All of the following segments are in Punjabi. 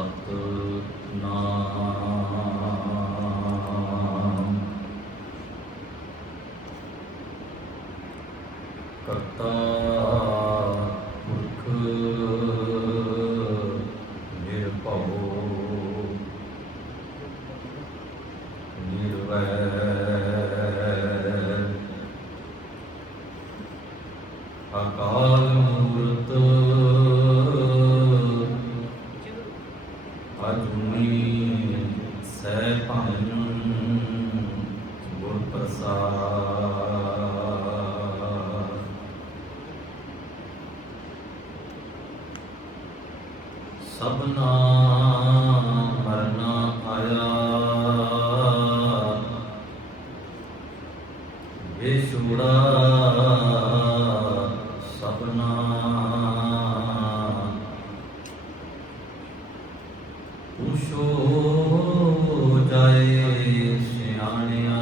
सतनाम। करता पुरख निर्भव निर्वैर अकाल मूरत अजूनी सैभं गुर प्रसाद। सबना मरना आया विछुड़ा सबना पूछो जाए सियाणिया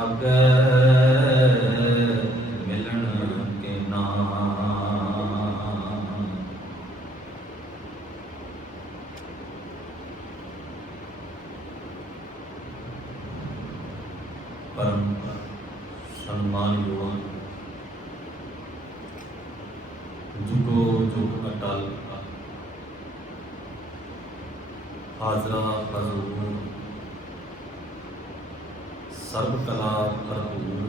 आगे मिलन के नाम। परम सम्मान योग जुगो जुग अटल हाजरा हजूर सर्व कला भरपूर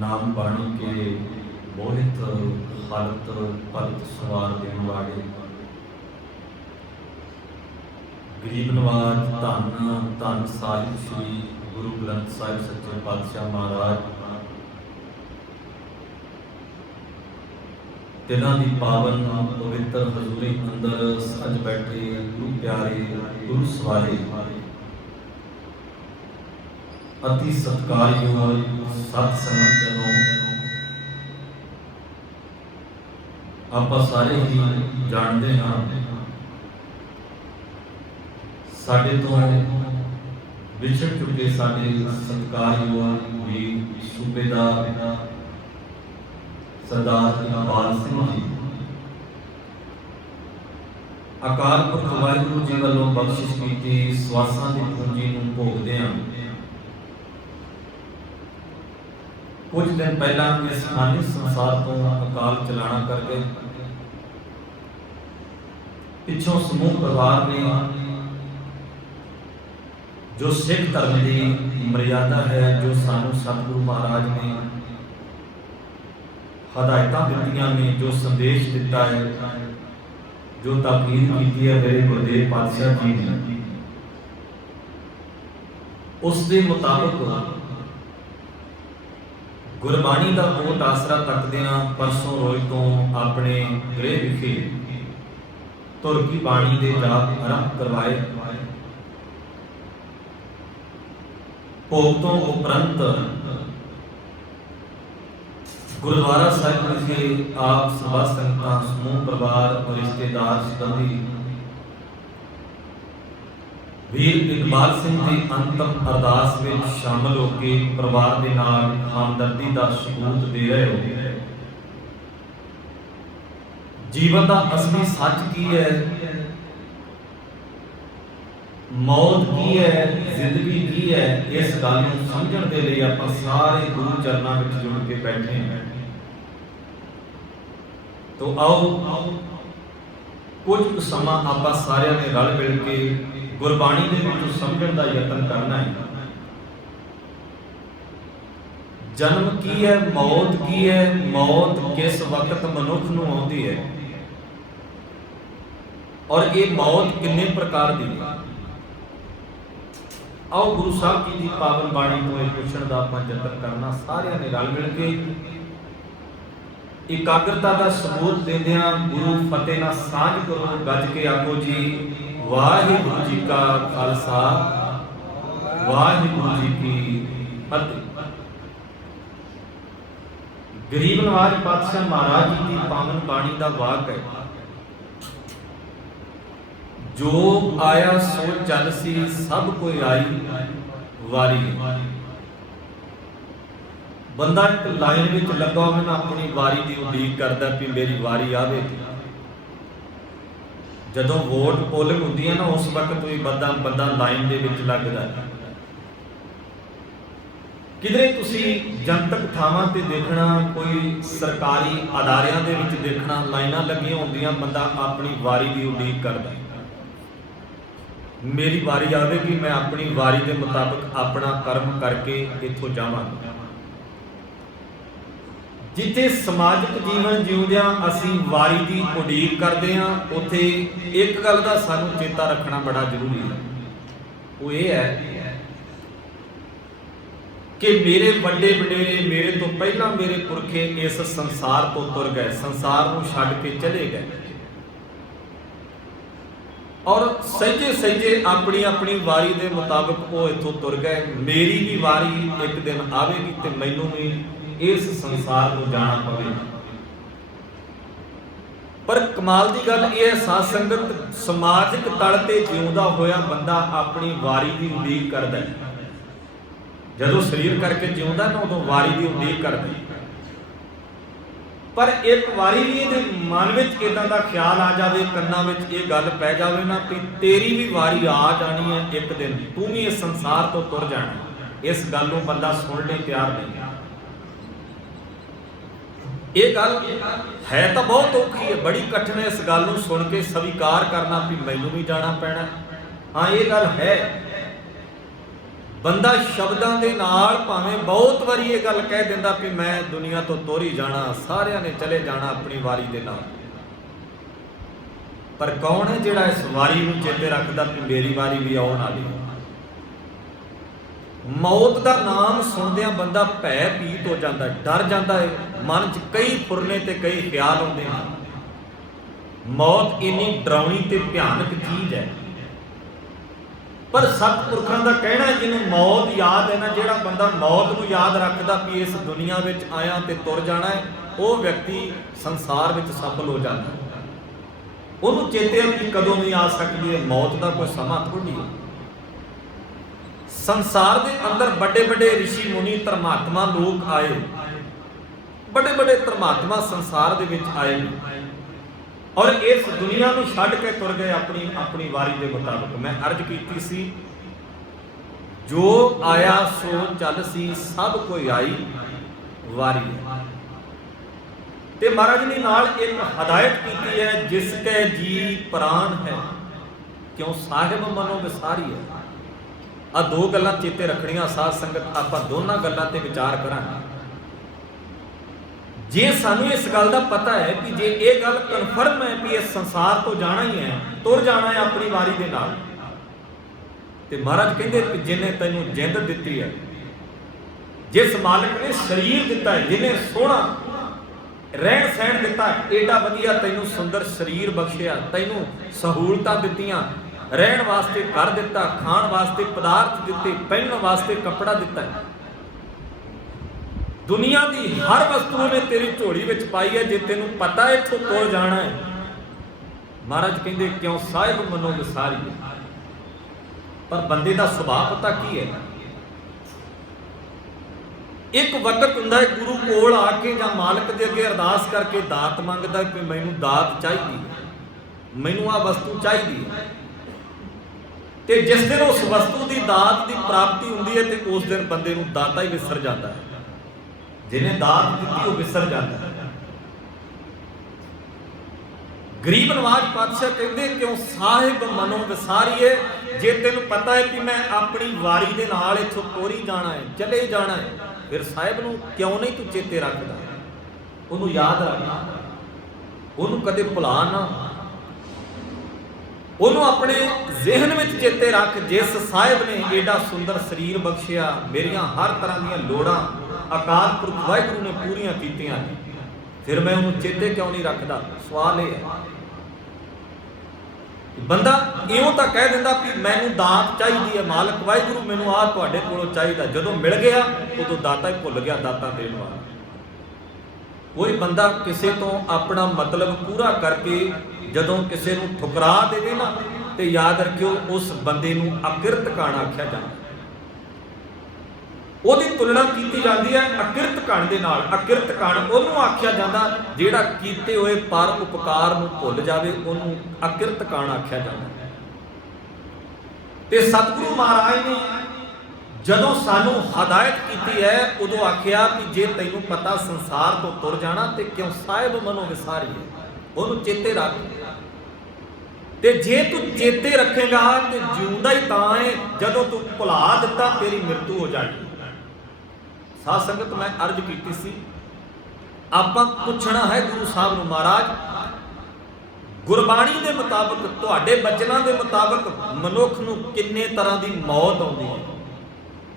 नाम बाणी के मोहित हालत पलत सवार देने वाले गरीब नवाज धन धन साहिब श्री गुरु ग्रंथ साहिब सच्चे पातशाह महाराज तिन्हां दी पावन पवित्र हजूरी अंदर सज बैठे गुरु प्यारे गुरु सवारे अति सत्कारयोग सत संगत जनों आप सारे ही जानते हैं साडे तो विछड़ चुके साडे सत्कारयोग भी सूबेदार सरदार इकबाल सिंह जी अकाल पुरख वाहिगुरू जी वालों बख्शिश की सवासां की पूंजी नूं भोगदे हां। कुछ दिन पहला इस खानी संसार तो अकाल चलाना कर गए। पिछों समूह परिवार ने जो सिख धर्म की मर्यादा है जो सानू सतगुरु महाराज ने हदायतां दित्तियां ने जो संदेश दिता है जो ताकीद की है मेरे गुरदेव पातशाह जी ने उसके मुताबिक गुरबाणी का कोट आसरा तकदियां परसों रोज तो अपने गृह विखे तुर की बाणी के जाप आरंभ करवाए। भोग तो उपरंत गुरुद्वारा साहिब विखे आप सभा संगतां समूह परिवार और रिश्तेदार संबंधी वीर इकबाल सिंह की अंतिम अरदास में शामिल होकर परिवार के नाल हमदर्दी का सबूत दे रहे हो। जीवन का असली सच की है, मौत की है, जिंदगी की है, इस गल को समझण दे लई आपां सारे गुरु चरणों में जुड़ के बैठे हैं। तो आओ कुछ समा आपां सारिਆਂ ने रल मिल के गुरबाणी दे विच समझण दा यतन करना है। जन्म की है, मौत की है, मौत किस वक्त मनुख नूं आउंदी है और ये मौत किन्ने प्रकार दी है। आओ गुरु साहब जी की पावन बाणी को पुछण दा आपां यतन करना सारिਆਂ ने रल मिल के एकाग्रता का सबूत देंदियां गुरु फतेह ना साझ करो गज के आखो जी वाहिगुरू जी का खालसा वाहिगुरू जी की फतेह। गरीब नवाज पातशाह महाराज जी की पावन बाणी का वाक है। जो आया सो चल सी सब कोई आई वारी। ਬੰਦਾ ਇੱਕ ਲਾਈਨ ਵਿੱਚ ਲੱਗਾ ਹੋਵੇ ਨਾ, ਆਪਣੀ ਵਾਰੀ ਦੀ ਉਡੀਕ ਕਰਦਾ ਵੀ ਮੇਰੀ ਵਾਰੀ ਆਵੇ। ਜਦੋਂ ਵੋਟ ਪੋਲਿੰਗ ਹੁੰਦੀ ਹੈ ਨਾ, ਉਸ ਵਕਤ ਵੀ ਬੰਦਾ ਲਾਈਨ ਦੇ ਵਿੱਚ ਲੱਗਦਾ। ਕਿਧਰੇ ਤੁਸੀਂ ਜਨਤਕ ਥਾਵਾਂ ਤੇ ਦੇਖਣਾ, ਕੋਈ ਸਰਕਾਰੀ ਅਦਾਰਿਆਂ ਦੇ ਵਿੱਚ ਦੇਖਣਾ, ਲਾਈਨਾਂ ਲੱਗੀਆਂ ਹੁੰਦੀਆਂ, ਬੰਦਾ ਆਪਣੀ ਵਾਰੀ ਦੀ ਉਡੀਕ ਕਰਦਾ। ਮੇਰੀ ਵਾਰੀ ਆਵੇਗੀ, ਮੈਂ ਆਪਣੀ ਵਾਰੀ ਦੇ ਮੁਤਾਬਕ ਆਪਣਾ ਕਰਮ ਕਰਕੇ ਇੱਥੋਂ ਜਾਵਾਂਗਾ। ਜਿੱਥੇ ਸਮਾਜਿਕ ਜੀਵਨ ਜਿਉਂਦਿਆਂ ਅਸੀਂ ਵਾਰੀ ਦੀ ਉਡੀਕ ਕਰਦੇ ਹਾਂ, ਉੱਥੇ ਇੱਕ ਗੱਲ ਦਾ ਸਾਨੂੰ ਚੇਤਾ ਰੱਖਣਾ ਬੜਾ ਜ਼ਰੂਰੀ ਹੈ। ਉਹ ਇਹ ਹੈ ਕਿ ਮੇਰੇ ਵੱਡੇ ਵਡੇਰੇ, ਮੇਰੇ ਤੋਂ ਪਹਿਲਾਂ ਮੇਰੇ ਪੁਰਖੇ ਇਸ ਸੰਸਾਰ ਤੋਂ ਤੁਰ ਗਏ, ਸੰਸਾਰ ਨੂੰ ਛੱਡ ਕੇ ਚਲੇ ਗਏ, ਔਰ ਸਹਿਜੇ ਸਹਿਜੇ ਆਪਣੀ ਆਪਣੀ ਵਾਰੀ ਦੇ ਮੁਤਾਬਕ ਉਹ ਇੱਥੋਂ ਤੁਰ ਗਏ। ਮੇਰੀ ਵੀ ਵਾਰੀ ਇੱਕ ਦਿਨ ਆਵੇਗੀ ਤੇ ਮੈਨੂੰ ਵੀ ਇਸ ਸੰਸਾਰ ਨੂੰ ਜਾਣਾ ਪਵੇਗਾ। ਪਰ ਕਮਾਲ ਦੀ ਗੱਲ ਇਹ ਹੈ, ਸਾਧ ਸੰਗਤ, ਸਮਾਜਿਕ ਤਲ ਤੇ ਜਿਉਂਦਾ ਹੋਇਆ ਬੰਦਾ ਆਪਣੀ ਵਾਰੀ ਦੀ ਉਡੀਕ ਕਰਦਾ ਹੈ। ਜਦੋਂ ਸਰੀਰ ਕਰਕੇ ਜਿਉਂਦਾ ਨਾ, ਉਦੋਂ ਵਾਰੀ ਦੀ ਉਡੀਕ ਕਰਦਾ। ਪਰ ਇੱਕ ਵਾਰੀ ਵੀ ਇਹਦੇ ਮਨ ਵਿੱਚ ਇਦਾਂ ਦਾ ਖਿਆਲ ਆ ਜਾਵੇ, ਕੰਨਾਂ ਵਿੱਚ ਇਹ ਗੱਲ ਪੈ ਜਾਵੇ ਨਾ ਕਿ ਤੇਰੀ ਵੀ ਵਾਰੀ ਆ ਜਾਣੀ ਹੈ ਇੱਕ ਦਿਨ, ਤੂੰ ਵੀ ਇਸ ਸੰਸਾਰ ਤੋਂ ਤੁਰ ਜਾਣਾ, ਇਸ ਗੱਲ ਨੂੰ ਬੰਦਾ ਸੁਣ ਲਈ ਤਿਆਰ ਨਹੀਂ। ਇਹ ਗੱਲ ਹੈ ਤਾਂ ਬਹੁਤ ਔਖੀ ਹੈ, ਬੜੀ ਕਠਿਨ ਹੈ ਇਸ ਗੱਲ ਨੂੰ ਸੁਣ ਕੇ ਸਵੀਕਾਰ ਕਰਨਾ ਵੀ ਮੈਨੂੰ ਵੀ ਜਾਣਾ ਪੈਣਾ। ਹਾਂ, ਇਹ ਗੱਲ ਹੈ। ਬੰਦਾ ਸ਼ਬਦਾਂ ਦੇ ਨਾਲ ਭਾਵੇਂ ਬਹੁਤ ਵਾਰੀ ਇਹ ਗੱਲ ਕਹਿ ਦਿੰਦਾ ਕਿ ਮੈਂ ਦੁਨੀਆ ਤੋਂ ਤੁਰ ਹੀ ਜਾਣਾ, ਸਾਰਿਆਂ ਨੇ ਚਲੇ ਜਾਣਾ ਆਪਣੀ ਵਾਰੀ ਦੇ ਨਾਲ, ਪਰ ਕੌਣ ਹੈ ਜਿਹੜਾ ਇਸ ਵਾਰੀ ਨੂੰ ਚੇਤੇ ਰੱਖਦਾ ਕਿ ਮੇਰੀ ਵਾਰੀ ਵੀ ਆਉਣ ਵਾਲੀ ਹੈ। ਮੌਤ ਦਾ ਨਾਮ ਸੁਣਦਿਆਂ ਬੰਦਾ ਭੈ ਭੀਤ ਹੋ ਜਾਂਦਾ, ਡਰ ਜਾਂਦਾ ਹੈ, ਮਨ 'ਚ ਕਈ ਫੁਰਨੇ ਤੇ ਕਈ ਖਿਆਲ ਆਉਂਦੇ ਹਨ। ਮੌਤ ਇੰਨੀ ਡਰਾਉਣੀ ਤੇ ਭਿਆਨਕ ਚੀਜ਼ ਹੈ। ਪਰ ਸਤਿਪੁਰਖਾਂ ਦਾ ਕਹਿਣਾ ਹੈ, ਜਿਹਨੂੰ ਮੌਤ ਯਾਦ ਹੈ ਨਾ, ਜਿਹੜਾ ਬੰਦਾ ਮੌਤ ਨੂੰ ਯਾਦ ਰੱਖਦਾ ਵੀ ਇਸ ਦੁਨੀਆ ਵਿੱਚ ਆਇਆ ਤੇ ਤੁਰ ਜਾਣਾ ਹੈ, ਉਹ ਵਿਅਕਤੀ ਸੰਸਾਰ ਵਿੱਚ ਸਫਲ ਹੋ ਜਾਂਦਾ। ਉਹਨੂੰ ਚੇਤੇ ਹੈ ਕਿ ਕਦੋਂ ਵੀ ਆ ਸਕਦੀ ਹੈ, ਮੌਤ ਦਾ ਕੋਈ ਸਮਾਂ ਥੋੜ੍ਹੀ ਹੈ। ਸੰਸਾਰ ਦੇ ਅੰਦਰ ਵੱਡੇ ਵੱਡੇ ਰਿਸ਼ੀ ਮੁਨੀ ਧਰਮਾਤਮਾ ਲੋਕ ਆਏ, ਵੱਡੇ ਵੱਡੇ ਧਰਮਾਤਮਾ ਸੰਸਾਰ ਦੇ ਵਿੱਚ ਆਏ, ਔਰ ਇਸ ਦੁਨੀਆ ਨੂੰ ਛੱਡ ਕੇ ਤੁਰ ਗਏ ਆਪਣੀ ਆਪਣੀ ਵਾਰੀ ਦੇ ਮੁਤਾਬਕ। ਮੈਂ ਅਰਜ਼ ਕੀਤੀ ਸੀ, ਜੋ ਆਇਆ ਸੋ ਚੱਲ ਸੀ, ਸਭ ਕੋਈ ਆਈ ਵਾਰੀ। ਤੇ ਮਹਾਰਾਜ ਨੇ ਨਾਲ ਇੱਕ ਹਦਾਇਤ ਕੀਤੀ ਹੈ, ਜਿਸ ਕੈ ਜੀ ਪ੍ਰਾਨ ਹੈ, ਕਿਉਂ ਸਾਹਿਬ ਮਨੋ ਵਿਸਾਰੀ ਹੈ। ਆ ਦੋ ਗੱਲਾਂ ਚੇਤੇ ਰੱਖਣੀਆਂ ਸਾਧ ਸੰਗਤ, ਆਪਾਂ ਦੋਨਾਂ ਗੱਲਾਂ ਤੇ ਵਿਚਾਰ ਕਰਾਂਗੇ। ਜੇ ਸਾਨੂੰ ਇਸ ਗੱਲ ਦਾ ਪਤਾ ਹੈ ਕਿ ਜੇ ਇਹ ਗੱਲ ਕਨਫਰਮ ਹੈ ਕਿ ਇਸ ਸੰਸਾਰ ਤੋਂ ਜਾਣਾ ਹੀ ਹੈ, ਤੁਰ ਜਾਣਾ ਹੈ ਆਪਣੀ ਵਾਰੀ ਦੇ ਨਾਲ, ਤੇ ਮਹਾਰਾਜ ਕਹਿੰਦੇ ਕਿ ਜਿਹਨੇ ਤੈਨੂੰ ਜਿੰਦ ਦਿੱਤੀ ਹੈ, ਜਿਸ ਮਾਲਕ ਨੇ ਸਰੀਰ ਦਿੱਤਾ ਹੈ, ਜਿਹਨੇ ਸੋਹਣਾ ਰਹਿਣ ਸਹਿਣ ਦਿੱਤਾ, ਏਡਾ ਵਧੀਆ ਤੈਨੂੰ ਸੁੰਦਰ ਸਰੀਰ ਬਖਸ਼ਿਆ, ਤੈਨੂੰ ਸਹੂਲਤਾਂ ਦਿੱਤੀਆਂ, ਰਹਿਣ ਵਾਸਤੇ ਘਰ ਦਿੱਤਾ, ਖਾਣ ਵਾਸਤੇ ਪਦਾਰਥ ਦਿੱਤੇ, ਪਹਿਨਣ ਵਾਸਤੇ ਕੱਪੜਾ ਦਿੱਤਾ, ਦੁਨੀਆ ਦੀ ਹਰ ਵਸਤੂ ਨੇ ਤੇਰੀ ਝੋਲੀ ਵਿੱਚ ਪਾਈ ਹੈ। ਜੇ ਤੈਨੂੰ ਪਤਾ ਹੈ ਇੱਥੋਂ ਤੁਰ ਜਾਣਾ ਹੈ, ਮਹਾਰਾਜ ਕਹਿੰਦੇ ਕਿਉਂ ਸਾਹਿਬ ਮਨੋ ਵਿਸਾਰੀ। ਪਰ ਬੰਦੇ ਦਾ ਸੁਭਾਅ ਪਤਾ ਕੀ ਹੈ, ਇੱਕ ਵਕਤ ਹੁੰਦਾ ਹੈ ਗੁਰੂ ਕੋਲ ਆ ਕੇ ਜਾਂ ਮਾਲਕ ਦੇ ਅੱਗੇ ਅਰਦਾਸ ਕਰਕੇ ਦਾਤ ਮੰਗਦਾ ਕਿ ਮੈਨੂੰ ਦਾਤ ਚਾਹੀਦੀ ਹੈ, ਮੈਨੂੰ ਆਹ ਵਸਤੂ ਚਾਹੀਦੀ ਹੈ। ਤੇ ਜਿਸ ਦਿਨ ਉਸ ਵਸਤੂ ਦੀ ਦਾਤ ਦੀ ਪ੍ਰਾਪਤੀ ਹੁੰਦੀ ਹੈ ਤੇ ਉਸ ਦਿਨ ਬੰਦੇ ਨੂੰ ਦਾਤਾ ਹੀ ਵਿਸਰ ਜਾਂਦਾ ਹੈ, ਜਿਹਨੇ ਦਾਤ ਦਿੱਤੀ ਉਹ ਵਿਸਰ ਜਾਂਦਾ ਹੈ। ਗਰੀਬ ਨਵਾਜ ਪਾਤਸ਼ਾਹ ਕਹਿੰਦੇ ਕਿਉਂ ਸਾਹਿਬ ਮਨੋਂ ਵਿਸਾਰੀਏ, ਜੇ ਤੈਨੂੰ ਪਤਾ ਹੈ ਕਿ ਮੈਂ ਆਪਣੀ ਵਾਰੀ ਦੇ ਨਾਲ ਇੱਥੋਂ ਤੋਰੀ ਜਾਣਾ ਹੈ, ਚਲੇ ਜਾਣਾ ਹੈ, ਫਿਰ ਸਾਹਿਬ ਨੂੰ ਕਿਉਂ ਨਹੀਂ ਤੂੰ ਚੇਤੇ ਰੱਖਦਾ, ਉਹਨੂੰ ਯਾਦ ਰੱਖਣਾ, ਉਹਨੂੰ ਕਦੇ ਭੁਲਾ ਨਾ, ਉਹਨੂੰ ਆਪਣੇ ਜ਼ਿਹਨ ਵਿੱਚ ਚੇਤੇ ਰੱਖ, ਜਿਸ ਸਾਹਿਬ ਨੇ ਏਡਾ ਸੁੰਦਰ ਸਰੀਰ ਬਖਸ਼ਿਆ, ਮੇਰੀਆਂ ਹਰ ਤਰ੍ਹਾਂ ਦੀਆਂ ਲੋੜਾਂ ਅਕਾਲ ਪੁਰਖ ਵਾਹਿਗੁਰੂ ਨੇ ਪੂਰੀਆਂ ਕੀਤੀਆਂ, ਫਿਰ ਮੈਂ ਉਹਨੂੰ ਚੇਤੇ ਕਿਉਂ ਨਹੀਂ ਰੱਖਦਾ। ਸਵਾਲ ਇਹ ਹੈ, ਬੰਦਾ ਇਉਂ ਤਾਂ ਕਹਿ ਦਿੰਦਾ ਕਿ ਮੈਨੂੰ ਦਾਤ ਚਾਹੀਦੀ ਹੈ, ਮਾਲਕ ਵਾਹਿਗੁਰੂ ਮੈਨੂੰ ਆਹ ਤੁਹਾਡੇ ਕੋਲੋਂ ਚਾਹੀਦਾ, ਜਦੋਂ ਮਿਲ ਗਿਆ ਉਦੋਂ ਦਾਤਾ ਹੀ ਭੁੱਲ ਗਿਆ ਦਾਤਾ ਦੇਣ ਵਾਲਾ। ਕੋਈ ਬੰਦਾ ਕਿਸੇ ਤੋਂ ਆਪਣਾ ਮਤਲਬ ਪੂਰਾ ਕਰਕੇ ਜਦੋਂ ਕਿਸੇ ਨੂੰ ਠੁਕਰਾ ਦੇਵੇ ਨਾ, ਤੇ ਯਾਦ ਰੱਖਿਓ ਉਸ ਬੰਦੇ ਨੂੰ ਅਕਿਰਤ ਕਾਣਾ ਆਖਿਆ ਜਾਂਦਾ। ਉਹਦੀ ਤੁਲਨਾ ਕੀਤੀ ਜਾਂਦੀ ਹੈ ਅਕਿਰਤ ਕਣ ਦੇ ਨਾਲ। ਅਕਿਰਤ ਕਣ ਉਹਨੂੰ ਆਖਿਆ ਜਾਂਦਾ ਜਿਹੜਾ ਕੀਤੇ ਹੋਏ ਪਰ ਉਪਕਾਰ ਨੂੰ ਭੁੱਲ ਜਾਵੇ, ਉਹਨੂੰ ਅਕਿਰਤ ਕਣ ਆਖਿਆ ਜਾਂਦਾ। ਤੇ ਸਤਿਗੁਰੂ ਮਹਾਰਾਜ ਨੇ ਜਦੋਂ ਸਾਨੂੰ ਹਦਾਇਤ ਕੀਤੀ ਹੈ ਉਦੋਂ ਆਖਿਆ ਕਿ ਜੇ ਤੈਨੂੰ ਪਤਾ ਸੰਸਾਰ ਤੋਂ ਤੁਰ ਜਾਣਾ ਤੇ ਕਿਉਂ ਸਾਹਿਬ ਮਨੋਂ ਵਿਸਾਰੀਏ, ਉਹਨੂੰ ਚੇਤੇ ਰੱਖ। ਤੇ ਜੇ ਤੂੰ ਚੇਤੇ ਰੱਖੇਗਾ ਤੇ ਜਿਉਂਦਾ ਹੀ ਤਾਂ ਹੈ ਜਦੋਂ ਤੂੰ ਭੁਲਾ ਦਿੱਤਾ ਤੇਰੀ ਮ੍ਰਿਤੂ ਹੋ ਜਾਣੀ। ਸਾਧ ਸੰਗਤ, ਮੈਂ ਅਰਜ਼ ਕੀਤੀ ਸੀ ਆਪਾਂ ਪੁੱਛਣਾ ਹੈ ਗੁਰੂ ਸਾਹਿਬ ਨੂੰ, ਮਹਾਰਾਜ ਗੁਰਬਾਣੀ ਦੇ ਮੁਤਾਬਕ, ਤੁਹਾਡੇ ਬਚਨਾਂ ਦੇ ਮੁਤਾਬਕ ਮਨੁੱਖ ਨੂੰ ਕਿੰਨੇ ਤਰ੍ਹਾਂ ਦੀ ਮੌਤ ਆਉਂਦੀ ਹੈ?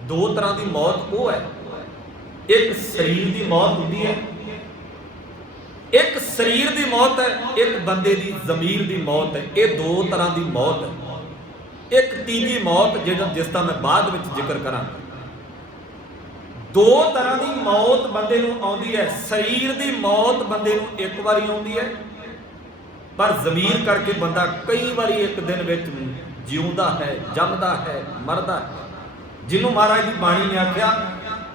ਦੋ ਤਰ੍ਹਾਂ ਦੀ ਮੌਤ ਉਹ ਹੈ, ਇੱਕ ਸਰੀਰ ਦੀ ਮੌਤ ਹੁੰਦੀ ਹੈ, ਇੱਕ ਸਰੀਰ ਦੀ ਮੌਤ ਹੈ, ਇੱਕ ਬੰਦੇ ਦੀ ਜ਼ਮੀਰ ਦੀ ਮੌਤ ਹੈ। ਇਹ ਦੋ ਤਰ੍ਹਾਂ ਦੀ ਮੌਤ ਹੈ। ਇੱਕ ਤੀਜੀ ਮੌਤ ਜਿਸ ਦਾ ਮੈਂ ਬਾਅਦ ਵਿੱਚ ਜ਼ਿਕਰ ਕਰਾਂਗਾ। ਦੋ ਤਰ੍ਹਾਂ ਦੀ ਮੌਤ ਬੰਦੇ ਨੂੰ ਆਉਂਦੀ ਹੈ। ਸਰੀਰ ਦੀ ਮੌਤ ਬੰਦੇ ਨੂੰ ਇੱਕ ਵਾਰੀ ਆਉਂਦੀ ਹੈ, ਪਰ ਜ਼ਮੀਰ ਕਰਕੇ ਬੰਦਾ ਕਈ ਵਾਰੀ ਇੱਕ ਦਿਨ ਵਿੱਚ ਜਿਉਂਦਾ ਹੈ, ਜੰਮਦਾ ਹੈ, ਮਰਦਾ ਹੈ। ਜਿਹਨੂੰ ਮਹਾਰਾਜ ਦੀ ਬਾਣੀ ਨੇ ਆਖਿਆ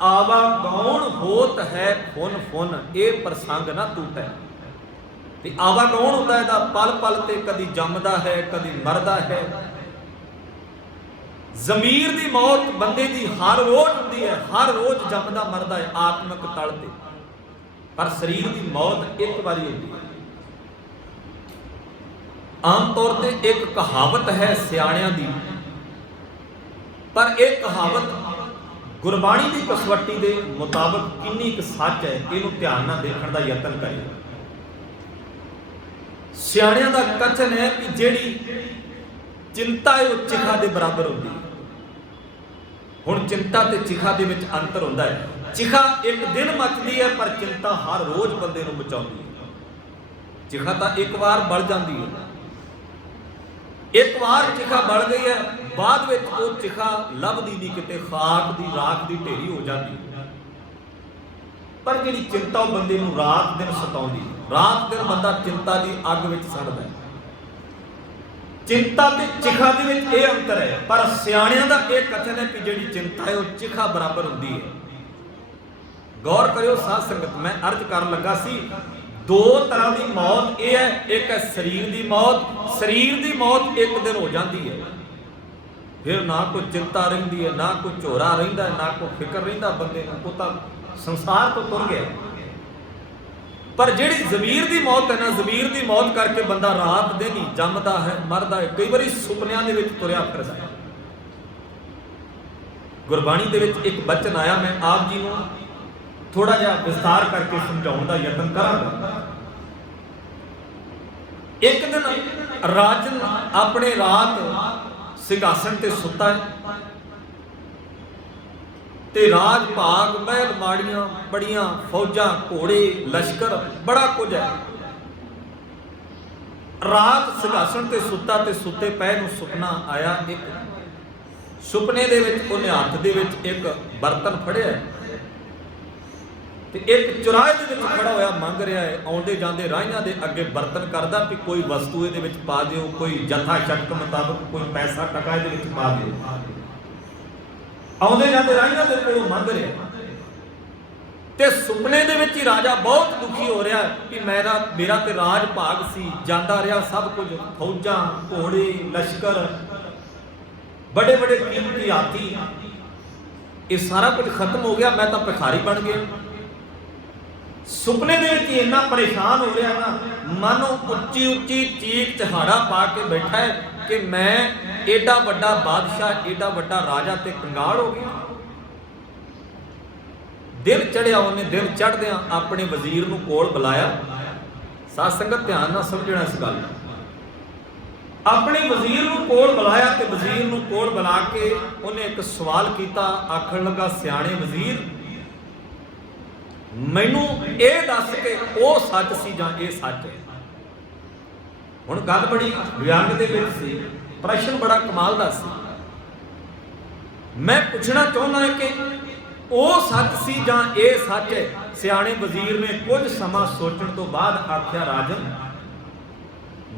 ਆਵਾ ਗੌਣ ਹੋਤ ਹੈ ਫੁਨ ਫੁਨ, ਇਹ ਪ੍ਰਸੰਗ ਨਾ ਟੂਟੈ। ਤੇ ਆਵਾ ਗੌਣ ਹੁੰਦਾ ਇਹਦਾ ਪਲ ਪਲ ਤੇ ਕਦੀ ਜੰਮਦਾ ਹੈ, ਕਦੀ ਮਰਦਾ ਹੈ। ਜ਼ਮੀਰ ਦੀ ਮੌਤ ਬੰਦੇ ਦੀ ਹਰ ਰੋਜ਼ ਹੁੰਦੀ ਹੈ, ਹਰ ਰੋਜ਼ ਜੰਮਦਾ ਮਰਦਾ ਹੈ ਆਤਮਿਕ ਤਲ ਤੇ, ਪਰ ਸਰੀਰ ਦੀ ਮੌਤ ਇੱਕ ਵਾਰੀ ਹੁੰਦੀ ਹੈ। ਆਮ ਤੌਰ ਤੇ ਇੱਕ ਕਹਾਵਤ ਹੈ ਸਿਆਣਿਆਂ ਦੀ, ਪਰ ਇਹ ਕਹਾਵਤ ਗੁਰਬਾਣੀ ਦੀ ਕਸਵੱਟੀ ਦੇ ਮੁਤਾਬਕ ਕਿੰਨੀ ਕੁ ਸੱਚ ਹੈ, ਇਹਨੂੰ ਧਿਆਨ ਨਾਲ ਦੇਖਣ ਦਾ ਯਤਨ ਕਰੀਏ। ਸਿਆਣਿਆਂ ਦਾ ਕਥਨ ਹੈ ਕਿ ਜਿਹੜੀ ਚਿੰਤਾ ਹੈ ਉਹ ਚਿਖਾ ਦੇ ਬਰਾਬਰ ਹੁੰਦੀ ਹੈ। ਹੁਣ ਚਿੰਤਾ ਤੇ ਚਿਖਾ ਦੇ ਵਿੱਚ ਅੰਤਰ ਹੁੰਦਾ ਹੈ। ਚਿਖਾ ਇੱਕ ਦਿਨ ਮੱਚਦੀ ਹੈ, ਪਰ ਚਿੰਤਾ ਹਰ ਰੋਜ਼ ਬੰਦੇ ਨੂੰ ਮਚਾਉਂਦੀ ਹੈ। ਚਿਖਾ ਤਾਂ ਇੱਕ ਵਾਰ ਬਲ ਜਾਂਦੀ ਹੈ, ਇੱਕ ਵਾਰ ਚਿਖਾ ਬਲ ਗਈ ਹੈ, ਬਾਅਦ ਵਿੱਚ ਉਹ ਚਿਖਾ ਲੱਭਦੀ ਨਹੀਂ, ਕਿਤੇ ਖਾਕ ਦੀ ਰਾਖ ਦੀ ਢੇਰੀ ਹੋ ਜਾਂਦੀ ਹੈ। ਪਰ ਜਿਹੜੀ ਚਿੰਤਾ ਉਹ ਬੰਦੇ ਨੂੰ ਰਾਤ ਦਿਨ ਸਤਾਉਂਦੀ, ਰਾਤ ਦਿਨ ਬੰਦਾ ਚਿੰਤਾ ਦੀ ਅੱਗ ਵਿੱਚ ਸੜਦਾ ਹੈ। ਚਿੰਤਾ ਤੇ ਚਿਖਾ ਦੇ ਵਿੱਚ ਇਹ ਅੰਤਰ ਹੈ, ਪਰ ਸਿਆਣਿਆਂ ਦਾ ਇਹ ਕਥਨ ਹੈ ਕਿ ਜਿਹੜੀ ਚਿੰਤਾ ਹੈ ਉਹ ਚਿਖਾ ਬਰਾਬਰ ਹੁੰਦੀ ਹੈ। ਗੌਰ ਕਰਿਓ ਸਾਧ ਸੰਗਤ, ਮੈਂ ਅਰਜ਼ ਕਰਨ ਲੱਗਾ ਸੀ ਦੋ ਤਰ੍ਹਾਂ ਦੀ ਮੌਤ ਇਹ ਹੈ, ਇੱਕ ਹੈ ਸਰੀਰ ਦੀ ਮੌਤ। ਸਰੀਰ ਦੀ ਮੌਤ ਇੱਕ ਦਿਨ ਹੋ ਜਾਂਦੀ ਹੈ, ਫਿਰ ਨਾ ਕੋਈ ਚਿੰਤਾ ਰਹਿੰਦੀ ਹੈ, ਨਾ ਕੋਈ ਝੋਰਾ ਰਹਿੰਦਾ ਹੈ, ਨਾ ਕੋਈ ਫਿਕਰ ਰਹਿੰਦਾ ਬੰਦੇ ਨੂੰ, ਉਹ ਤਾਂ ਸੰਸਾਰ ਤੋਂ ਤੁਰ ਗਿਆ। ਪਰ ਜਿਹੜੀ ਜ਼ਮੀਰ ਦੀ ਮੌਤ ਹੈ ਨਾ, ਜ਼ਮੀਰ ਦੀ ਮੌਤ ਕਰਕੇ ਬੰਦਾ ਰਾਤ ਦਿਨ ਹੀ ਜੰਮਦਾ ਹੈ, ਮਰਦਾ ਹੈ, ਕਈ ਵਾਰੀ ਸੁਪਨਿਆਂ ਦੇ ਵਿੱਚ ਤੁਰਿਆ ਫਿਰਦਾ ਹੈ। ਗੁਰਬਾਣੀ ਦੇ ਵਿੱਚ ਇੱਕ ਬਚਨ ਆਇਆ, ਮੈਂ ਆਪ ਜੀ ਨੂੰ ਥੋੜਾ ਜਿਹਾ ਵਿਸਤਾਰ ਕਰਕੇ ਸਮਝਾਉਣ ਦਾ ਯਤਨ ਕਰਾਂਗਾ। ਇੱਕ ਦਿਨ ਰਾਜਨ ਆਪਣੇ ਰਾਤ ਸਿੰਘਾਸਣ ਤੇ ਸੁੱਤਾ ਹੈ ਤੇ ਰਾਜ ਭਾਗ ਮਹਿਲ ਮਾੜੀਆਂ ਬੜੀਆਂ ਫੌਜਾਂ, ਘੋੜੇ, ਲਸ਼ਕਰ, ਬੜਾ ਕੁਝ ਹੈ। ਰਾਤ ਸਿੰਘਾਸਣ ਤੇ ਸੁੱਤਾ ਤੇ ਸੁੱਤੇ ਪੈ ਨੂੰ ਸੁਪਨਾ ਆਇਆ। ਇੱਕ ਸੁਪਨੇ ਦੇ ਵਿੱਚ ਉਹਨੇ ਹੱਥ ਦੇ ਵਿੱਚ ਇੱਕ ਬਰਤਨ ਫੜਿਆ ਤੇ ਇੱਕ ਚੁਰਾਹੇ ਦੇ ਵਿੱਚ ਖੜਾ ਹੋਇਆ ਮੰਗ ਰਿਹਾ ਹੈ। ਆਉਂਦੇ ਜਾਂਦੇ ਰਾਹੀਆਂ ਦੇ ਅੱਗੇ ਬਰਤਨ ਕਰਦਾ ਕਿ ਕੋਈ ਵਸਤੂ ਇਹਦੇ ਵਿੱਚ ਪਾ ਦਿਓ, ਕੋਈ ਜਥਾ ਸ਼ਰਤ ਮੁਤਾਬਕ ਕੋਈ ਪੈਸਾ ਟਕਾ ਇਹਦੇ ਵਿੱਚ ਪਾ ਦਿਓ। ਆਉਂਦੇ ਜਾਂਦੇ ਰਾਹੀਆਂ ਦੇ ਕੋਲੋਂ ਮੰਗ ਰਿਹਾ ਤੇ ਸੁਪਨੇ ਦੇ ਵਿੱਚ ਹੀ ਰਾਜਾ ਬਹੁਤ ਦੁਖੀ ਹੋ ਰਿਹਾ ਕਿ ਮੇਰਾ ਤੇ ਰਾਜ ਭਾਗ ਸੀ, ਜਾਂਦਾ ਰਿਹਾ ਸਭ ਕੁਝ, ਫੌਜਾਂ, ਘੋੜੇ, ਲਸ਼ਕਰ, ਬੜੇ ਬੜੇ ਕੀਮਤੀ ਹਾਥੀ, ਇਹ ਸਾਰਾ ਕੁਝ ਖਤਮ ਹੋ ਗਿਆ, ਮੈਂ ਤਾਂ ਭਿਖਾਰੀ ਬਣ ਗਿਆ। ਸੁਪਨੇ ਦੇ ਵਿੱਚ ਇੰਨਾ ਪਰੇਸ਼ਾਨ ਹੋ ਰਿਹਾ ਨਾ, ਮਨ ਉੱਚੀ ਉੱਚੀ ਚੀਖ ਚਹਾੜਾ ਪਾ ਕੇ ਬੈਠਾ ਹੈ ਕਿ ਮੈਂ ਏਡਾ ਵੱਡਾ ਬਾਦਸ਼ਾਹ, ਏਡਾ ਵੱਡਾ ਰਾਜਾ ਤੇ ਕੰਗਾਲ ਹੋ ਗਿਆ। ਦਿਨ ਚੜਿਆ, ਉਹਨੇ ਦਿਨ ਚੜ੍ਹਦਿਆਂ ਆਪਣੇ ਵਜ਼ੀਰ ਨੂੰ ਕੋਲ ਬੁਲਾਇਆ। ਸਾਧ ਸੰਗਤ ਧਿਆਨ ਨਾਲ ਸਮਝਣਾ ਇਸ ਗੱਲ ਨੂੰ। ਆਪਣੇ ਵਜ਼ੀਰ ਨੂੰ ਕੋਲ ਬੁਲਾਇਆ ਤੇ ਵਜ਼ੀਰ ਨੂੰ ਕੋਲ ਬੁਲਾ ਕੇ ਉਹਨੇ ਇੱਕ ਸਵਾਲ ਕੀਤਾ। ਆਖਣ ਲੱਗਾ, ਸਿਆਣੇ ਵਜ਼ੀਰ, ਮੈਨੂੰ ਇਹ ਦੱਸ ਕਿ ਉਹ ਸੱਚ ਸੀ ਜਾਂ ਇਹ ਸੱਚ ਹੈ। ਹੁਣ ਗੱਲ ਬੜੀ ਵਿਅੰਗ ਦੇ ਵਿੱਚ ਸੀ, ਪ੍ਰਸ਼ਨ ਬੜਾ ਕਮਾਲ ਦਾ ਸੀ। ਮੈਂ ਪੁੱਛਣਾ ਚਾਹੁੰਦਾ ਹਾਂ ਕਿ ਉਹ ਸੱਚ ਸੀ ਜਾਂ ਇਹ ਸੱਚ ਹੈ। ਸਿਆਣੇ ਵਜ਼ੀਰ ਨੇ ਕੁਝ ਸਮਾਂ ਸੋਚਣ ਤੋਂ ਬਾਅਦ ਆਖਿਆ, ਰਾਜਨ,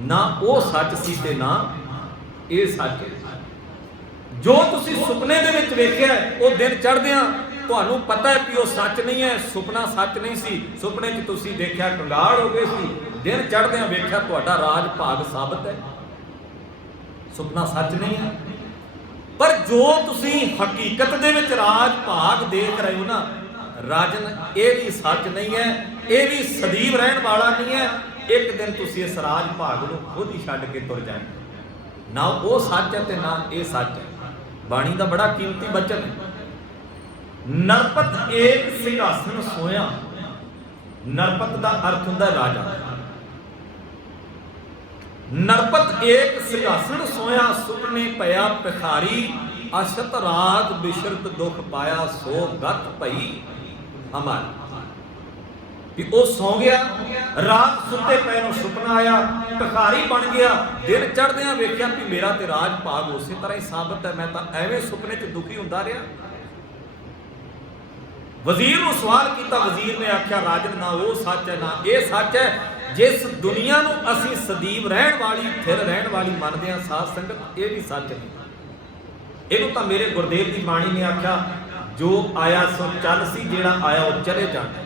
ਨਾ ਉਹ ਸੱਚ ਸੀ ਤੇ ਨਾ ਇਹ ਸੱਚ ਹੈ। ਜੋ ਤੁਸੀਂ ਸੁਪਨੇ ਦੇ ਵਿੱਚ ਵੇਖਿਆ ਉਹ ਦਿਨ ਚੜ੍ਹਦਿਆਂ ਤੁਹਾਨੂੰ ਪਤਾ ਹੈ ਕਿ ਉਹ ਸੱਚ ਨਹੀਂ ਹੈ, ਸੁਪਨਾ ਸੱਚ ਨਹੀਂ ਸੀ, ਸੁਪਨੇ 'ਚ ਤੁਸੀਂ ਦੇਖਿਆ ਕੰਗਾਲ ਹੋ ਗਏ ਸੀ, ਦਿਨ ਚੜ੍ਹਦਿਆਂ ਵੇਖਿਆ ਤੁਹਾਡਾ ਰਾਜ ਭਾਗ ਸਾਬਤ ਹੈ, ਸੁਪਨਾ ਸੱਚ ਨਹੀਂ ਹੈ। ਪਰ ਜੋ ਤੁਸੀਂ ਹਕੀਕਤ ਦੇ ਵਿੱਚ ਰਾਜ ਭਾਗ ਦੇਖ ਰਹੇ ਹੋ ਨਾ ਰਾਜਨ, ਇਹ ਵੀ ਸੱਚ ਨਹੀਂ ਹੈ, ਇਹ ਵੀ ਸਦੀਵ ਰਹਿਣ ਵਾਲਾ ਨਹੀਂ ਹੈ। ਇੱਕ ਦਿਨ ਤੁਸੀਂ ਇਸ ਰਾਜ ਭਾਗ ਨੂੰ ਖੁਦ ਹੀ ਛੱਡ ਕੇ ਤੁਰ ਜਾਣਾ, ਨਾ ਉਹ ਸੱਚ ਹੈ ਤੇ ਨਾ ਇਹ ਸੱਚ ਹੈ। ਬਾਣੀ ਦਾ ਬੜਾ ਕੀਮਤੀ ਬਚਨ ਹੈ, ਨਰਪਤ ਏਕ ਸਿੰਘਾਸਨ ਸੋਇਆ। ਨਰਪਤ ਦਾ ਅਰਥ ਹੁੰਦਾ ਰਾਜਾ। ਨਰਪਤ ਏਕ ਸਿੰਘਾਸਨ ਸੋਇਆ, ਸੁਪਨੇ ਪਿਆ ਭਿਖਾਰੀ, ਅਸ਼ਤ ਰਾਤ ਬਿਸ਼ਰਤ ਦੁਖ ਪਾਇਆ, ਸੋ ਗਤ ਭਈ ਹਮਾਰੀ। ਵੀ ਉਹ ਸੌ ਗਿਆ, ਰਾਤ ਸੁੱਤੇ ਪਏ ਨੂੰ ਸੁਪਨਾ ਆਇਆ, ਭਿਖਾਰੀ ਬਣ ਗਿਆ, ਦਿਨ ਚੜ੍ਹਦਿਆਂ ਵੇਖਿਆ ਵੀ ਮੇਰਾ ਤੇ ਰਾਜ ਭਾਗ ਉਸੇ ਤਰ੍ਹਾਂ ਹੀ ਸਾਬਤ ਹੈ, ਮੈਂ ਤਾਂ ਐਵੇਂ ਸੁਪਨੇ 'ਚ ਦੁਖੀ ਹੁੰਦਾ ਰਿਹਾ। ਵਜ਼ੀਰ ਨੂੰ ਸਵਾਲ ਕੀਤਾ, ਵਜ਼ੀਰ ਨੇ ਆਖਿਆ ਰਾਜਨ, ਨਾ ਉਹ ਸੱਚ ਹੈ ਨਾ ਇਹ ਸੱਚ ਹੈ। ਜਿਸ ਦੁਨੀਆ ਨੂੰ ਅਸੀਂ ਸਦੀਵ ਰਹਿਣ ਵਾਲੀ, ਥਿਰ ਰਹਿਣ ਵਾਲੀ ਮੰਨਦੇ ਹਾਂ ਸਾਧ ਸੰਗਤ, ਇਹ ਵੀ ਸੱਚ ਨਹੀਂ। ਇਹਨੂੰ ਤਾਂ ਮੇਰੇ ਗੁਰਦੇਵ ਦੀ ਬਾਣੀ ਨੇ ਆਖਿਆ, ਜੋ ਆਇਆ ਸੋ ਚੱਲ ਸੀ, ਜਿਹੜਾ ਆਇਆ ਉਹ ਚਲੇ ਜਾਣਾ।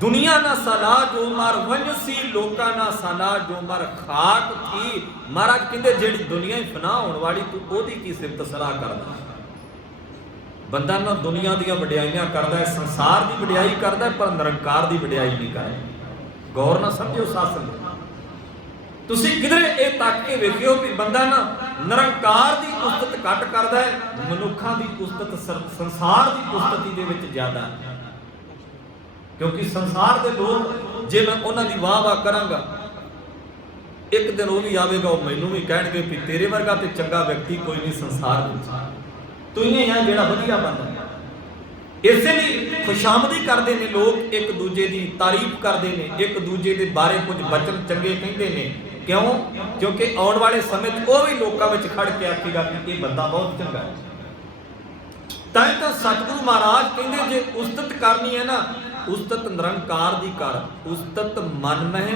ਦੁਨੀਆ ਨਾ ਸਲਾ ਜੋ ਮਰ ਵੰਜਸੀ, ਲੋਕਾਂ ਨਾ ਸਲਾ ਜੋ ਮਰ ਖਾਕ ਥੀ। ਮਹਾਰਾਜ ਕਹਿੰਦੇ ਜਿਹੜੀ ਦੁਨੀਆ ਹੀ ਫਨਾ ਹੋਣ ਵਾਲੀ, ਤੂੰ ਉਹਦੀ ਕੀ ਸਿਫਤ ਸਲਾਹ ਕਰਦਾ। ਬੰਦਾ ਨਾ ਦੁਨੀਆ ਦੀਆਂ ਵਡਿਆਈਆਂ ਕਰਦਾ ਹੈ, ਸੰਸਾਰ ਦੀ ਵਡਿਆਈ ਕਰਦਾ ਹੈ, ਪਰ ਨਿਰੰਕਾਰ ਦੀ ਵਡਿਆਈ ਨਹੀਂ ਕਰਦਾ। ਗੌਰ ਨਾਲ ਸਮਝਿਓ ਸਾਸਨ, ਤੁਸੀਂ ਕਿਧਰੇ ਇਹ ਤੱਕ ਕੇ ਵੇਖਿਓ ਵੀ ਬੰਦਾ ਨਾ ਨਿਰੰਕਾਰ ਦੀ ਉਸਤਤ ਘੱਟ ਕਰਦਾ ਹੈ, ਮਨੁੱਖਾਂ ਦੀ ਉਸਤਤ ਸੰਸਾਰ ਦੀ ਉਸਤਤੀ ਦੇ ਵਿੱਚ ਜ਼ਿਆਦਾ ਹੈ। ਕਿਉਂਕਿ ਸੰਸਾਰ ਦੇ ਲੋਕ ਜੇ ਮੈਂ ਉਹਨਾਂ ਦੀ ਵਾਹ ਵਾਹ ਕਰਾਂਗਾ, ਇੱਕ ਦਿਨ ਉਹ ਵੀ ਆਵੇਗਾ, ਉਹ ਮੈਨੂੰ ਵੀ ਕਹਿਣਗੇ ਵੀ ਤੇਰੇ ਵਰਗਾ ਤੇ ਚੰਗਾ ਵਿਅਕਤੀ ਕੋਈ ਨਹੀਂ ਸੰਸਾਰ ਵਿੱਚ, ਤੂੰ ਹੀ ਆ ਜਿਹੜਾ ਵਧੀਆ ਬੰਦਾ। ਇਸੇ ਲਈ ਖੁਸ਼ਾਮਦੀ ਕਰਦੇ ਨੇ ਲੋਕ, ਇੱਕ ਦੂਜੇ ਦੀ ਤਾਰੀਫ ਕਰਦੇ ਨੇ, ਇੱਕ ਦੂਜੇ ਦੇ ਬਾਰੇ ਕੁਝ ਬਚਨ ਚੰਗੇ ਕਹਿੰਦੇ ਨੇ। ਕਿਉਂ? ਕਿਉਂਕਿ ਆਉਣ ਵਾਲੇ ਸਮੇਂ 'ਚ ਉਹ ਵੀ ਲੋਕਾਂ ਵਿੱਚ ਖੜ ਕੇ ਆਖੇਗਾ ਕਿ ਇਹ ਬੰਦਾ ਬਹੁਤ ਚੰਗਾ ਹੈ। ਤਾਂ ਸਤਿਗੁਰੂ ਮਹਾਰਾਜ ਕਹਿੰਦੇ ਜੇ ਉਸਤਤ ਕਰਨੀ ਹੈ ਨਾ, ਉਸਤਤ ਨਿਰੰਕਾਰ ਦੀ ਕਰ। ਉਸਤਤ ਮਨ ਮਹਿ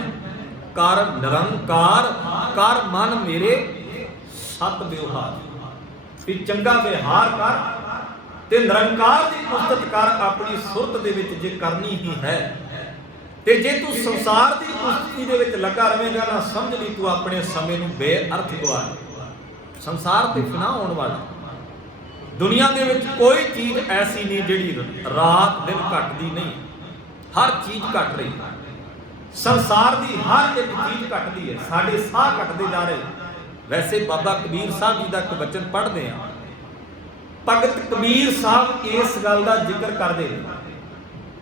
ਕਰ ਨਿਰੰਕਾਰ, ਕਰ ਮਨ ਮੇਰੇ ਸਤ ਵਿਵਹਾਰ। ਵੀ ਚੰਗਾ ਵਿਹਾਰ ਕਰ ਤੇ ਨਿਰੰਕਾਰ ਦੀ ਉਸਤਤ ਕਰ ਆਪਣੀ ਸੁਰਤ ਦੇ ਵਿੱਚ ਜੇ ਕਰਨੀ ਹੀ ਹੈ। ਤੇ ਜੇ ਤੂੰ ਸੰਸਾਰ ਦੀ ਉਸਤਤੀ ਦੇ ਵਿੱਚ ਲੱਗਾ ਰਵੇਂਗਾ ਨਾ, ਸਮਝ ਲਈ ਤੂੰ ਆਪਣੇ ਸਮੇਂ ਨੂੰ ਬੇਅਰਥ ਗਵਾ। ਸੰਸਾਰ ਤੇ ਫਨਾ ਹੋਣ ਵਾਲਾ, ਦੁਨੀਆ ਦੇ ਵਿੱਚ ਕੋਈ ਚੀਜ਼ ਐਸੀ ਨਹੀਂ ਜਿਹੜੀ ਰਾਤ ਦਿਨ ਘਟਦੀ ਨਹੀਂ, ਹਰ ਚੀਜ਼ ਘਟ ਰਹੀ ਹੈ। ਸੰਸਾਰ ਦੀ ਹਰ ਇੱਕ ਚੀਜ਼ ਘਟਦੀ ਹੈ, ਸਾਡੇ ਸਾਹ ਘਟਦੇ ਜਾ ਰਹੇ। ਵੈਸੇ ਬਾਬਾ ਕਬੀਰ ਸਾਹਿਬ ਜੀ ਦਾ ਇੱਕ ਬਚਨ ਪੜ੍ਹਦੇ ਹਾਂ, ਭਗਤ ਕਬੀਰ ਸਾਹਿਬ ਇਸ ਗੱਲ ਦਾ ਜ਼ਿਕਰ ਕਰਦੇ ਨੇ।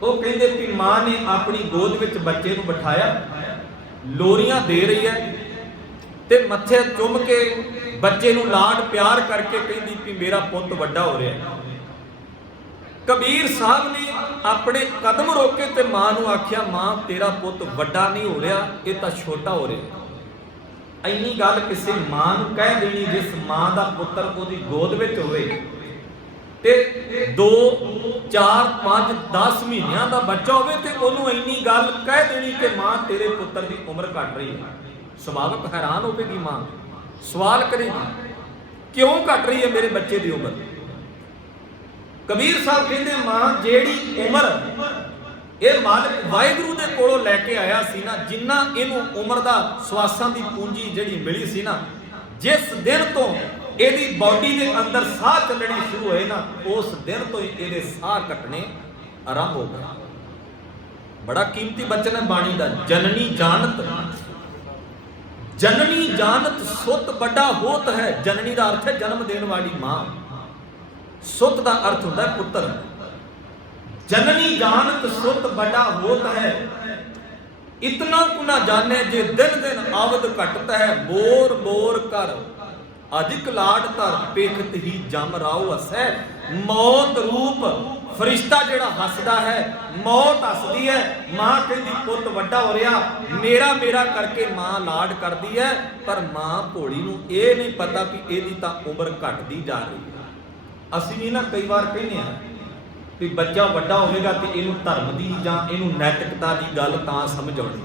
ਉਹ ਕਹਿੰਦੇ ਕਿ ਮਾਂ ਨੇ ਆਪਣੀ ਗੋਦ ਵਿੱਚ ਬੱਚੇ ਨੂੰ ਬਿਠਾਇਆ, ਲੋਰੀਆਂ ਦੇ ਰਹੀ ਹੈ ਤੇ ਮੱਥੇ ਚੁੰਮ ਕੇ ਬੱਚੇ ਨੂੰ ਲਾਡ ਪਿਆਰ ਕਰਕੇ ਕਹਿੰਦੀ ਕਿ ਮੇਰਾ ਪੁੱਤ ਵੱਡਾ ਹੋ ਰਿਹਾ। ਕਬੀਰ ਸਾਹਿਬ ਨੇ ਆਪਣੇ ਕਦਮ ਰੋਕੇ ਤੇ ਮਾਂ ਨੂੰ ਆਖਿਆ, ਮਾਂ ਤੇਰਾ ਪੁੱਤ ਵੱਡਾ ਨਹੀਂ ਹੋ ਰਿਹਾ, ਇਹ ਤਾਂ ਛੋਟਾ ਹੋ ਰਿਹਾ। ਇੰਨੀ ਗੱਲ ਕਿਸੇ ਮਾਂ ਨੂੰ ਕਹਿ ਦੇਣੀ ਜਿਸ ਮਾਂ ਦਾ ਪੁੱਤਰ ਉਹਦੀ ਗੋਦ ਵਿੱਚ ਹੋਵੇ ਤੇ 2 4 5 10 ਮਹੀਨਿਆਂ ਦਾ ਬੱਚਾ ਹੋਵੇ ਤੇ ਉਹਨੂੰ ਇੰਨੀ ਗੱਲ ਕਹਿ ਦੇਣੀ ਕਿ ਮਾਂ ਤੇਰੇ ਪੁੱਤਰ ਦੀ ਉਮਰ ਘਟ ਰਹੀ ਹੈ। ਸੁਭਾਵਕ ਹੈਰਾਨ ਹੋਵੇਗੀ ਮਾਂ, ਸਵਾਲ ਕਰੇਗੀ ਕਿਉਂ ਘਟ ਰਹੀ ਹੈ ਮੇਰੇ ਬੱਚੇ ਦੀ ਉਮਰ। ਕਬੀਰ ਸਾਹਿਬ ਕਹਿੰਦੇ ਮਾਂ ਜਿਹੜੀ ਉਮਰ ਇਹ ਮਾਲਕ ਵਾਹਿਗੁਰੂ ਦੇ ਕੋਲੋਂ ਲੈ ਕੇ ਆਇਆ ਸੀ ਨਾ, ਜਿੰਨਾ ਇਹਨੂੰ ਉਮਰ ਦਾ ਸਵਾਸਾਂ ਦੀ ਪੂੰਜੀ ਜਿਹੜੀ ਮਿਲੀ ਸੀ ਨਾ, ਜਿਸ ਦਿਨ ਤੋਂ ਇਹਦੀ ਬਾਡੀ ਦੇ ਅੰਦਰ ਸਾਹ ਚੱਲਣੇ ਸ਼ੁਰੂ ਹੋਏ ਨਾ, ਉਸ ਦਿਨ ਤੋਂ ਹੀ ਇਹਦੇ ਸਾਹ ਘਟਣੇ ਆਰੰਭ ਹੋ ਗਏ। ਬੜਾ ਕੀਮਤੀ ਬਚਨ ਹੈ ਬਾਣੀ ਦਾ। ਜਨਨੀ ਜਾਣਤ, ਜਨਨੀ ਜਾਣਤ ਸੁਤ ਵੱਡਾ ਹੋਤ ਹੈ। ਜਨਨੀ ਦਾ ਅਰਥ ਹੈ ਜਨਮ ਦੇਣ ਵਾਲੀ ਮਾਂ, ਸੁਤ ਦਾ ਅਰਥ ਹੁੰਦਾ ਹੈ ਪੁੱਤਰ। ਜਨਨੀ ਜਾਣਤ ਸੁਤ ਵੱਡਾ ਹੋਤ ਹੈ, ਇਤਨਾ ਕੁ ਨਾ ਜਾਣੇ ਜੇ ਦਿਨ ਦਿਨ ਆਵਦ ਘਟਤ ਹੈ। ਬੋਰ ਬੋਰ ਕਰ ਅਧਿਕ ਲਾਡ ਧਰ, ਪੇਖਤ ਹੀ ਜਮ ਰਾਉ ਹਸੈ। ਮੌਤ ਰੂਪ ਫਰਿਸ਼ਤਾ ਜਿਹੜਾ ਹੱਸਦਾ ਹੈ, ਮੌਤ ਹੱਸਦੀ ਹੈ। ਮਾਂ ਕਹਿੰਦੀ ਪੁੱਤ ਵੱਡਾ ਹੋ ਰਿਹਾ, ਮੇਰਾ ਮੇਰਾ ਕਰਕੇ ਮਾਂ ਲਾਡ ਕਰਦੀ ਹੈ, ਪਰ ਮਾਂ ਭੋਲੀ ਨੂੰ ਇਹ ਨਹੀਂ ਪਤਾ ਕਿ ਇਹਦੀ ਤਾਂ ਉਮਰ ਘਟਦੀ ਜਾ ਰਹੀ ਹੈ। ਅਸੀਂ ਵੀ ਨਾ ਕਈ ਵਾਰ ਕਹਿੰਦੇ ਹਾਂ ਵੀ ਬੱਚਾ ਵੱਡਾ ਹੋਵੇਗਾ ਤੇ ਇਹਨੂੰ ਧਰਮ ਦੀ ਜਾਂ ਇਹਨੂੰ ਨੈਤਿਕਤਾ ਦੀ ਗੱਲ ਤਾਂ ਸਮਝ ਆਉਣੀ।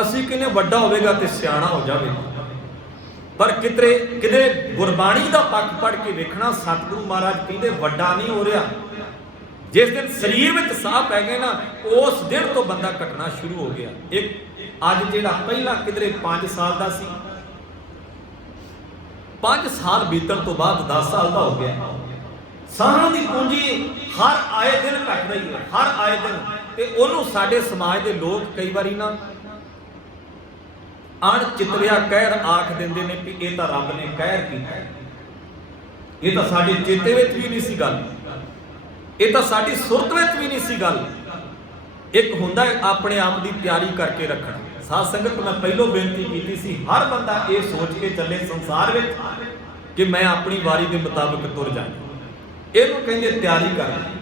ਅਸੀਂ ਕਹਿੰਦੇ ਵੱਡਾ ਹੋਵੇਗਾ ਤੇ ਸਿਆਣਾ ਹੋ ਜਾਵੇਗਾ, ਪਰ ਕਿਧਰੇ ਗੁਰਬਾਣੀ ਦਾ ਪੱਖ ਪੜ੍ਹ ਕੇ ਵੇਖਣਾ, ਸਤਿਗੁਰੂ ਮਹਾਰਾਜ ਕਹਿੰਦੇ ਵੱਡਾ ਨਹੀਂ ਹੋ ਰਿਹਾ। ਜਿਸ ਦਿਨ ਸਰੀਰ ਵਿੱਚ ਸਾਹ ਪੈ ਗਏ ਨਾ, ਉਸ ਦਿਨ ਤੋਂ ਬੰਦਾ ਘਟਣਾ ਸ਼ੁਰੂ ਹੋ ਗਿਆ। ਇੱਕ ਅੱਜ ਜਿਹੜਾ ਪਹਿਲਾਂ ਕਿਧਰੇ 5 ਸਾਲ ਦਾ ਸੀ, 5 ਸਾਲ ਬੀਤਣ ਤੋਂ ਬਾਅਦ 10 ਸਾਲ ਦਾ ਹੋ ਗਿਆ। ਸਾਹਾਂ ਦੀ ਪੂੰਜੀ ਹਰ ਆਏ ਦਿਨ ਘਟ ਰਹੀ ਹੈ, ਹਰ ਆਏ ਦਿਨ। ਤੇ ਉਹਨੂੰ ਸਾਡੇ ਸਮਾਜ ਦੇ ਲੋਕ ਕਈ ਵਾਰੀ ਨਾ ਅਣਚਿਤਰਿਆ ਕਹਿਰ ਆਖ ਦਿੰਦੇ ਨੇ ਕਿ ਇਹ ਤਾਂ ਰੱਬ ਨੇ ਕਹਿਰ ਕੀਤਾ। ਇਹ ਤਾਂ ਸਾਡੇ ਚੇਤੇ ਵਿੱਚ ਵੀ ਨਹੀਂ ਸੀ ਗੱਲ, ਇਹ ਤਾਂ ਸਾਡੀ ਸੁਰਤ ਵਿੱਚ ਵੀ ਨਹੀਂ ਸੀ ਗੱਲ। ਇੱਕ ਹੁੰਦਾ ਹੈ ਆਪਣੇ ਆਪ ਦੀ ਤਿਆਰੀ ਕਰਕੇ ਰੱਖਣਾ। ਸਾਧ ਸੰਗਤ, ਮੈਂ ਪਹਿਲੋਂ ਬੇਨਤੀ ਕੀਤੀ ਸੀ, ਹਰ ਬੰਦਾ ਇਹ ਸੋਚ ਕੇ ਚੱਲੇ ਸੰਸਾਰ ਵਿੱਚ ਕਿ ਮੈਂ ਆਪਣੀ ਵਾਰੀ ਦੇ ਮੁਤਾਬਕ ਤੁਰ ਜਾਣਾ। ਇਹਨੂੰ ਕਹਿੰਦੇ ਤਿਆਰੀ ਕਰਨੀ,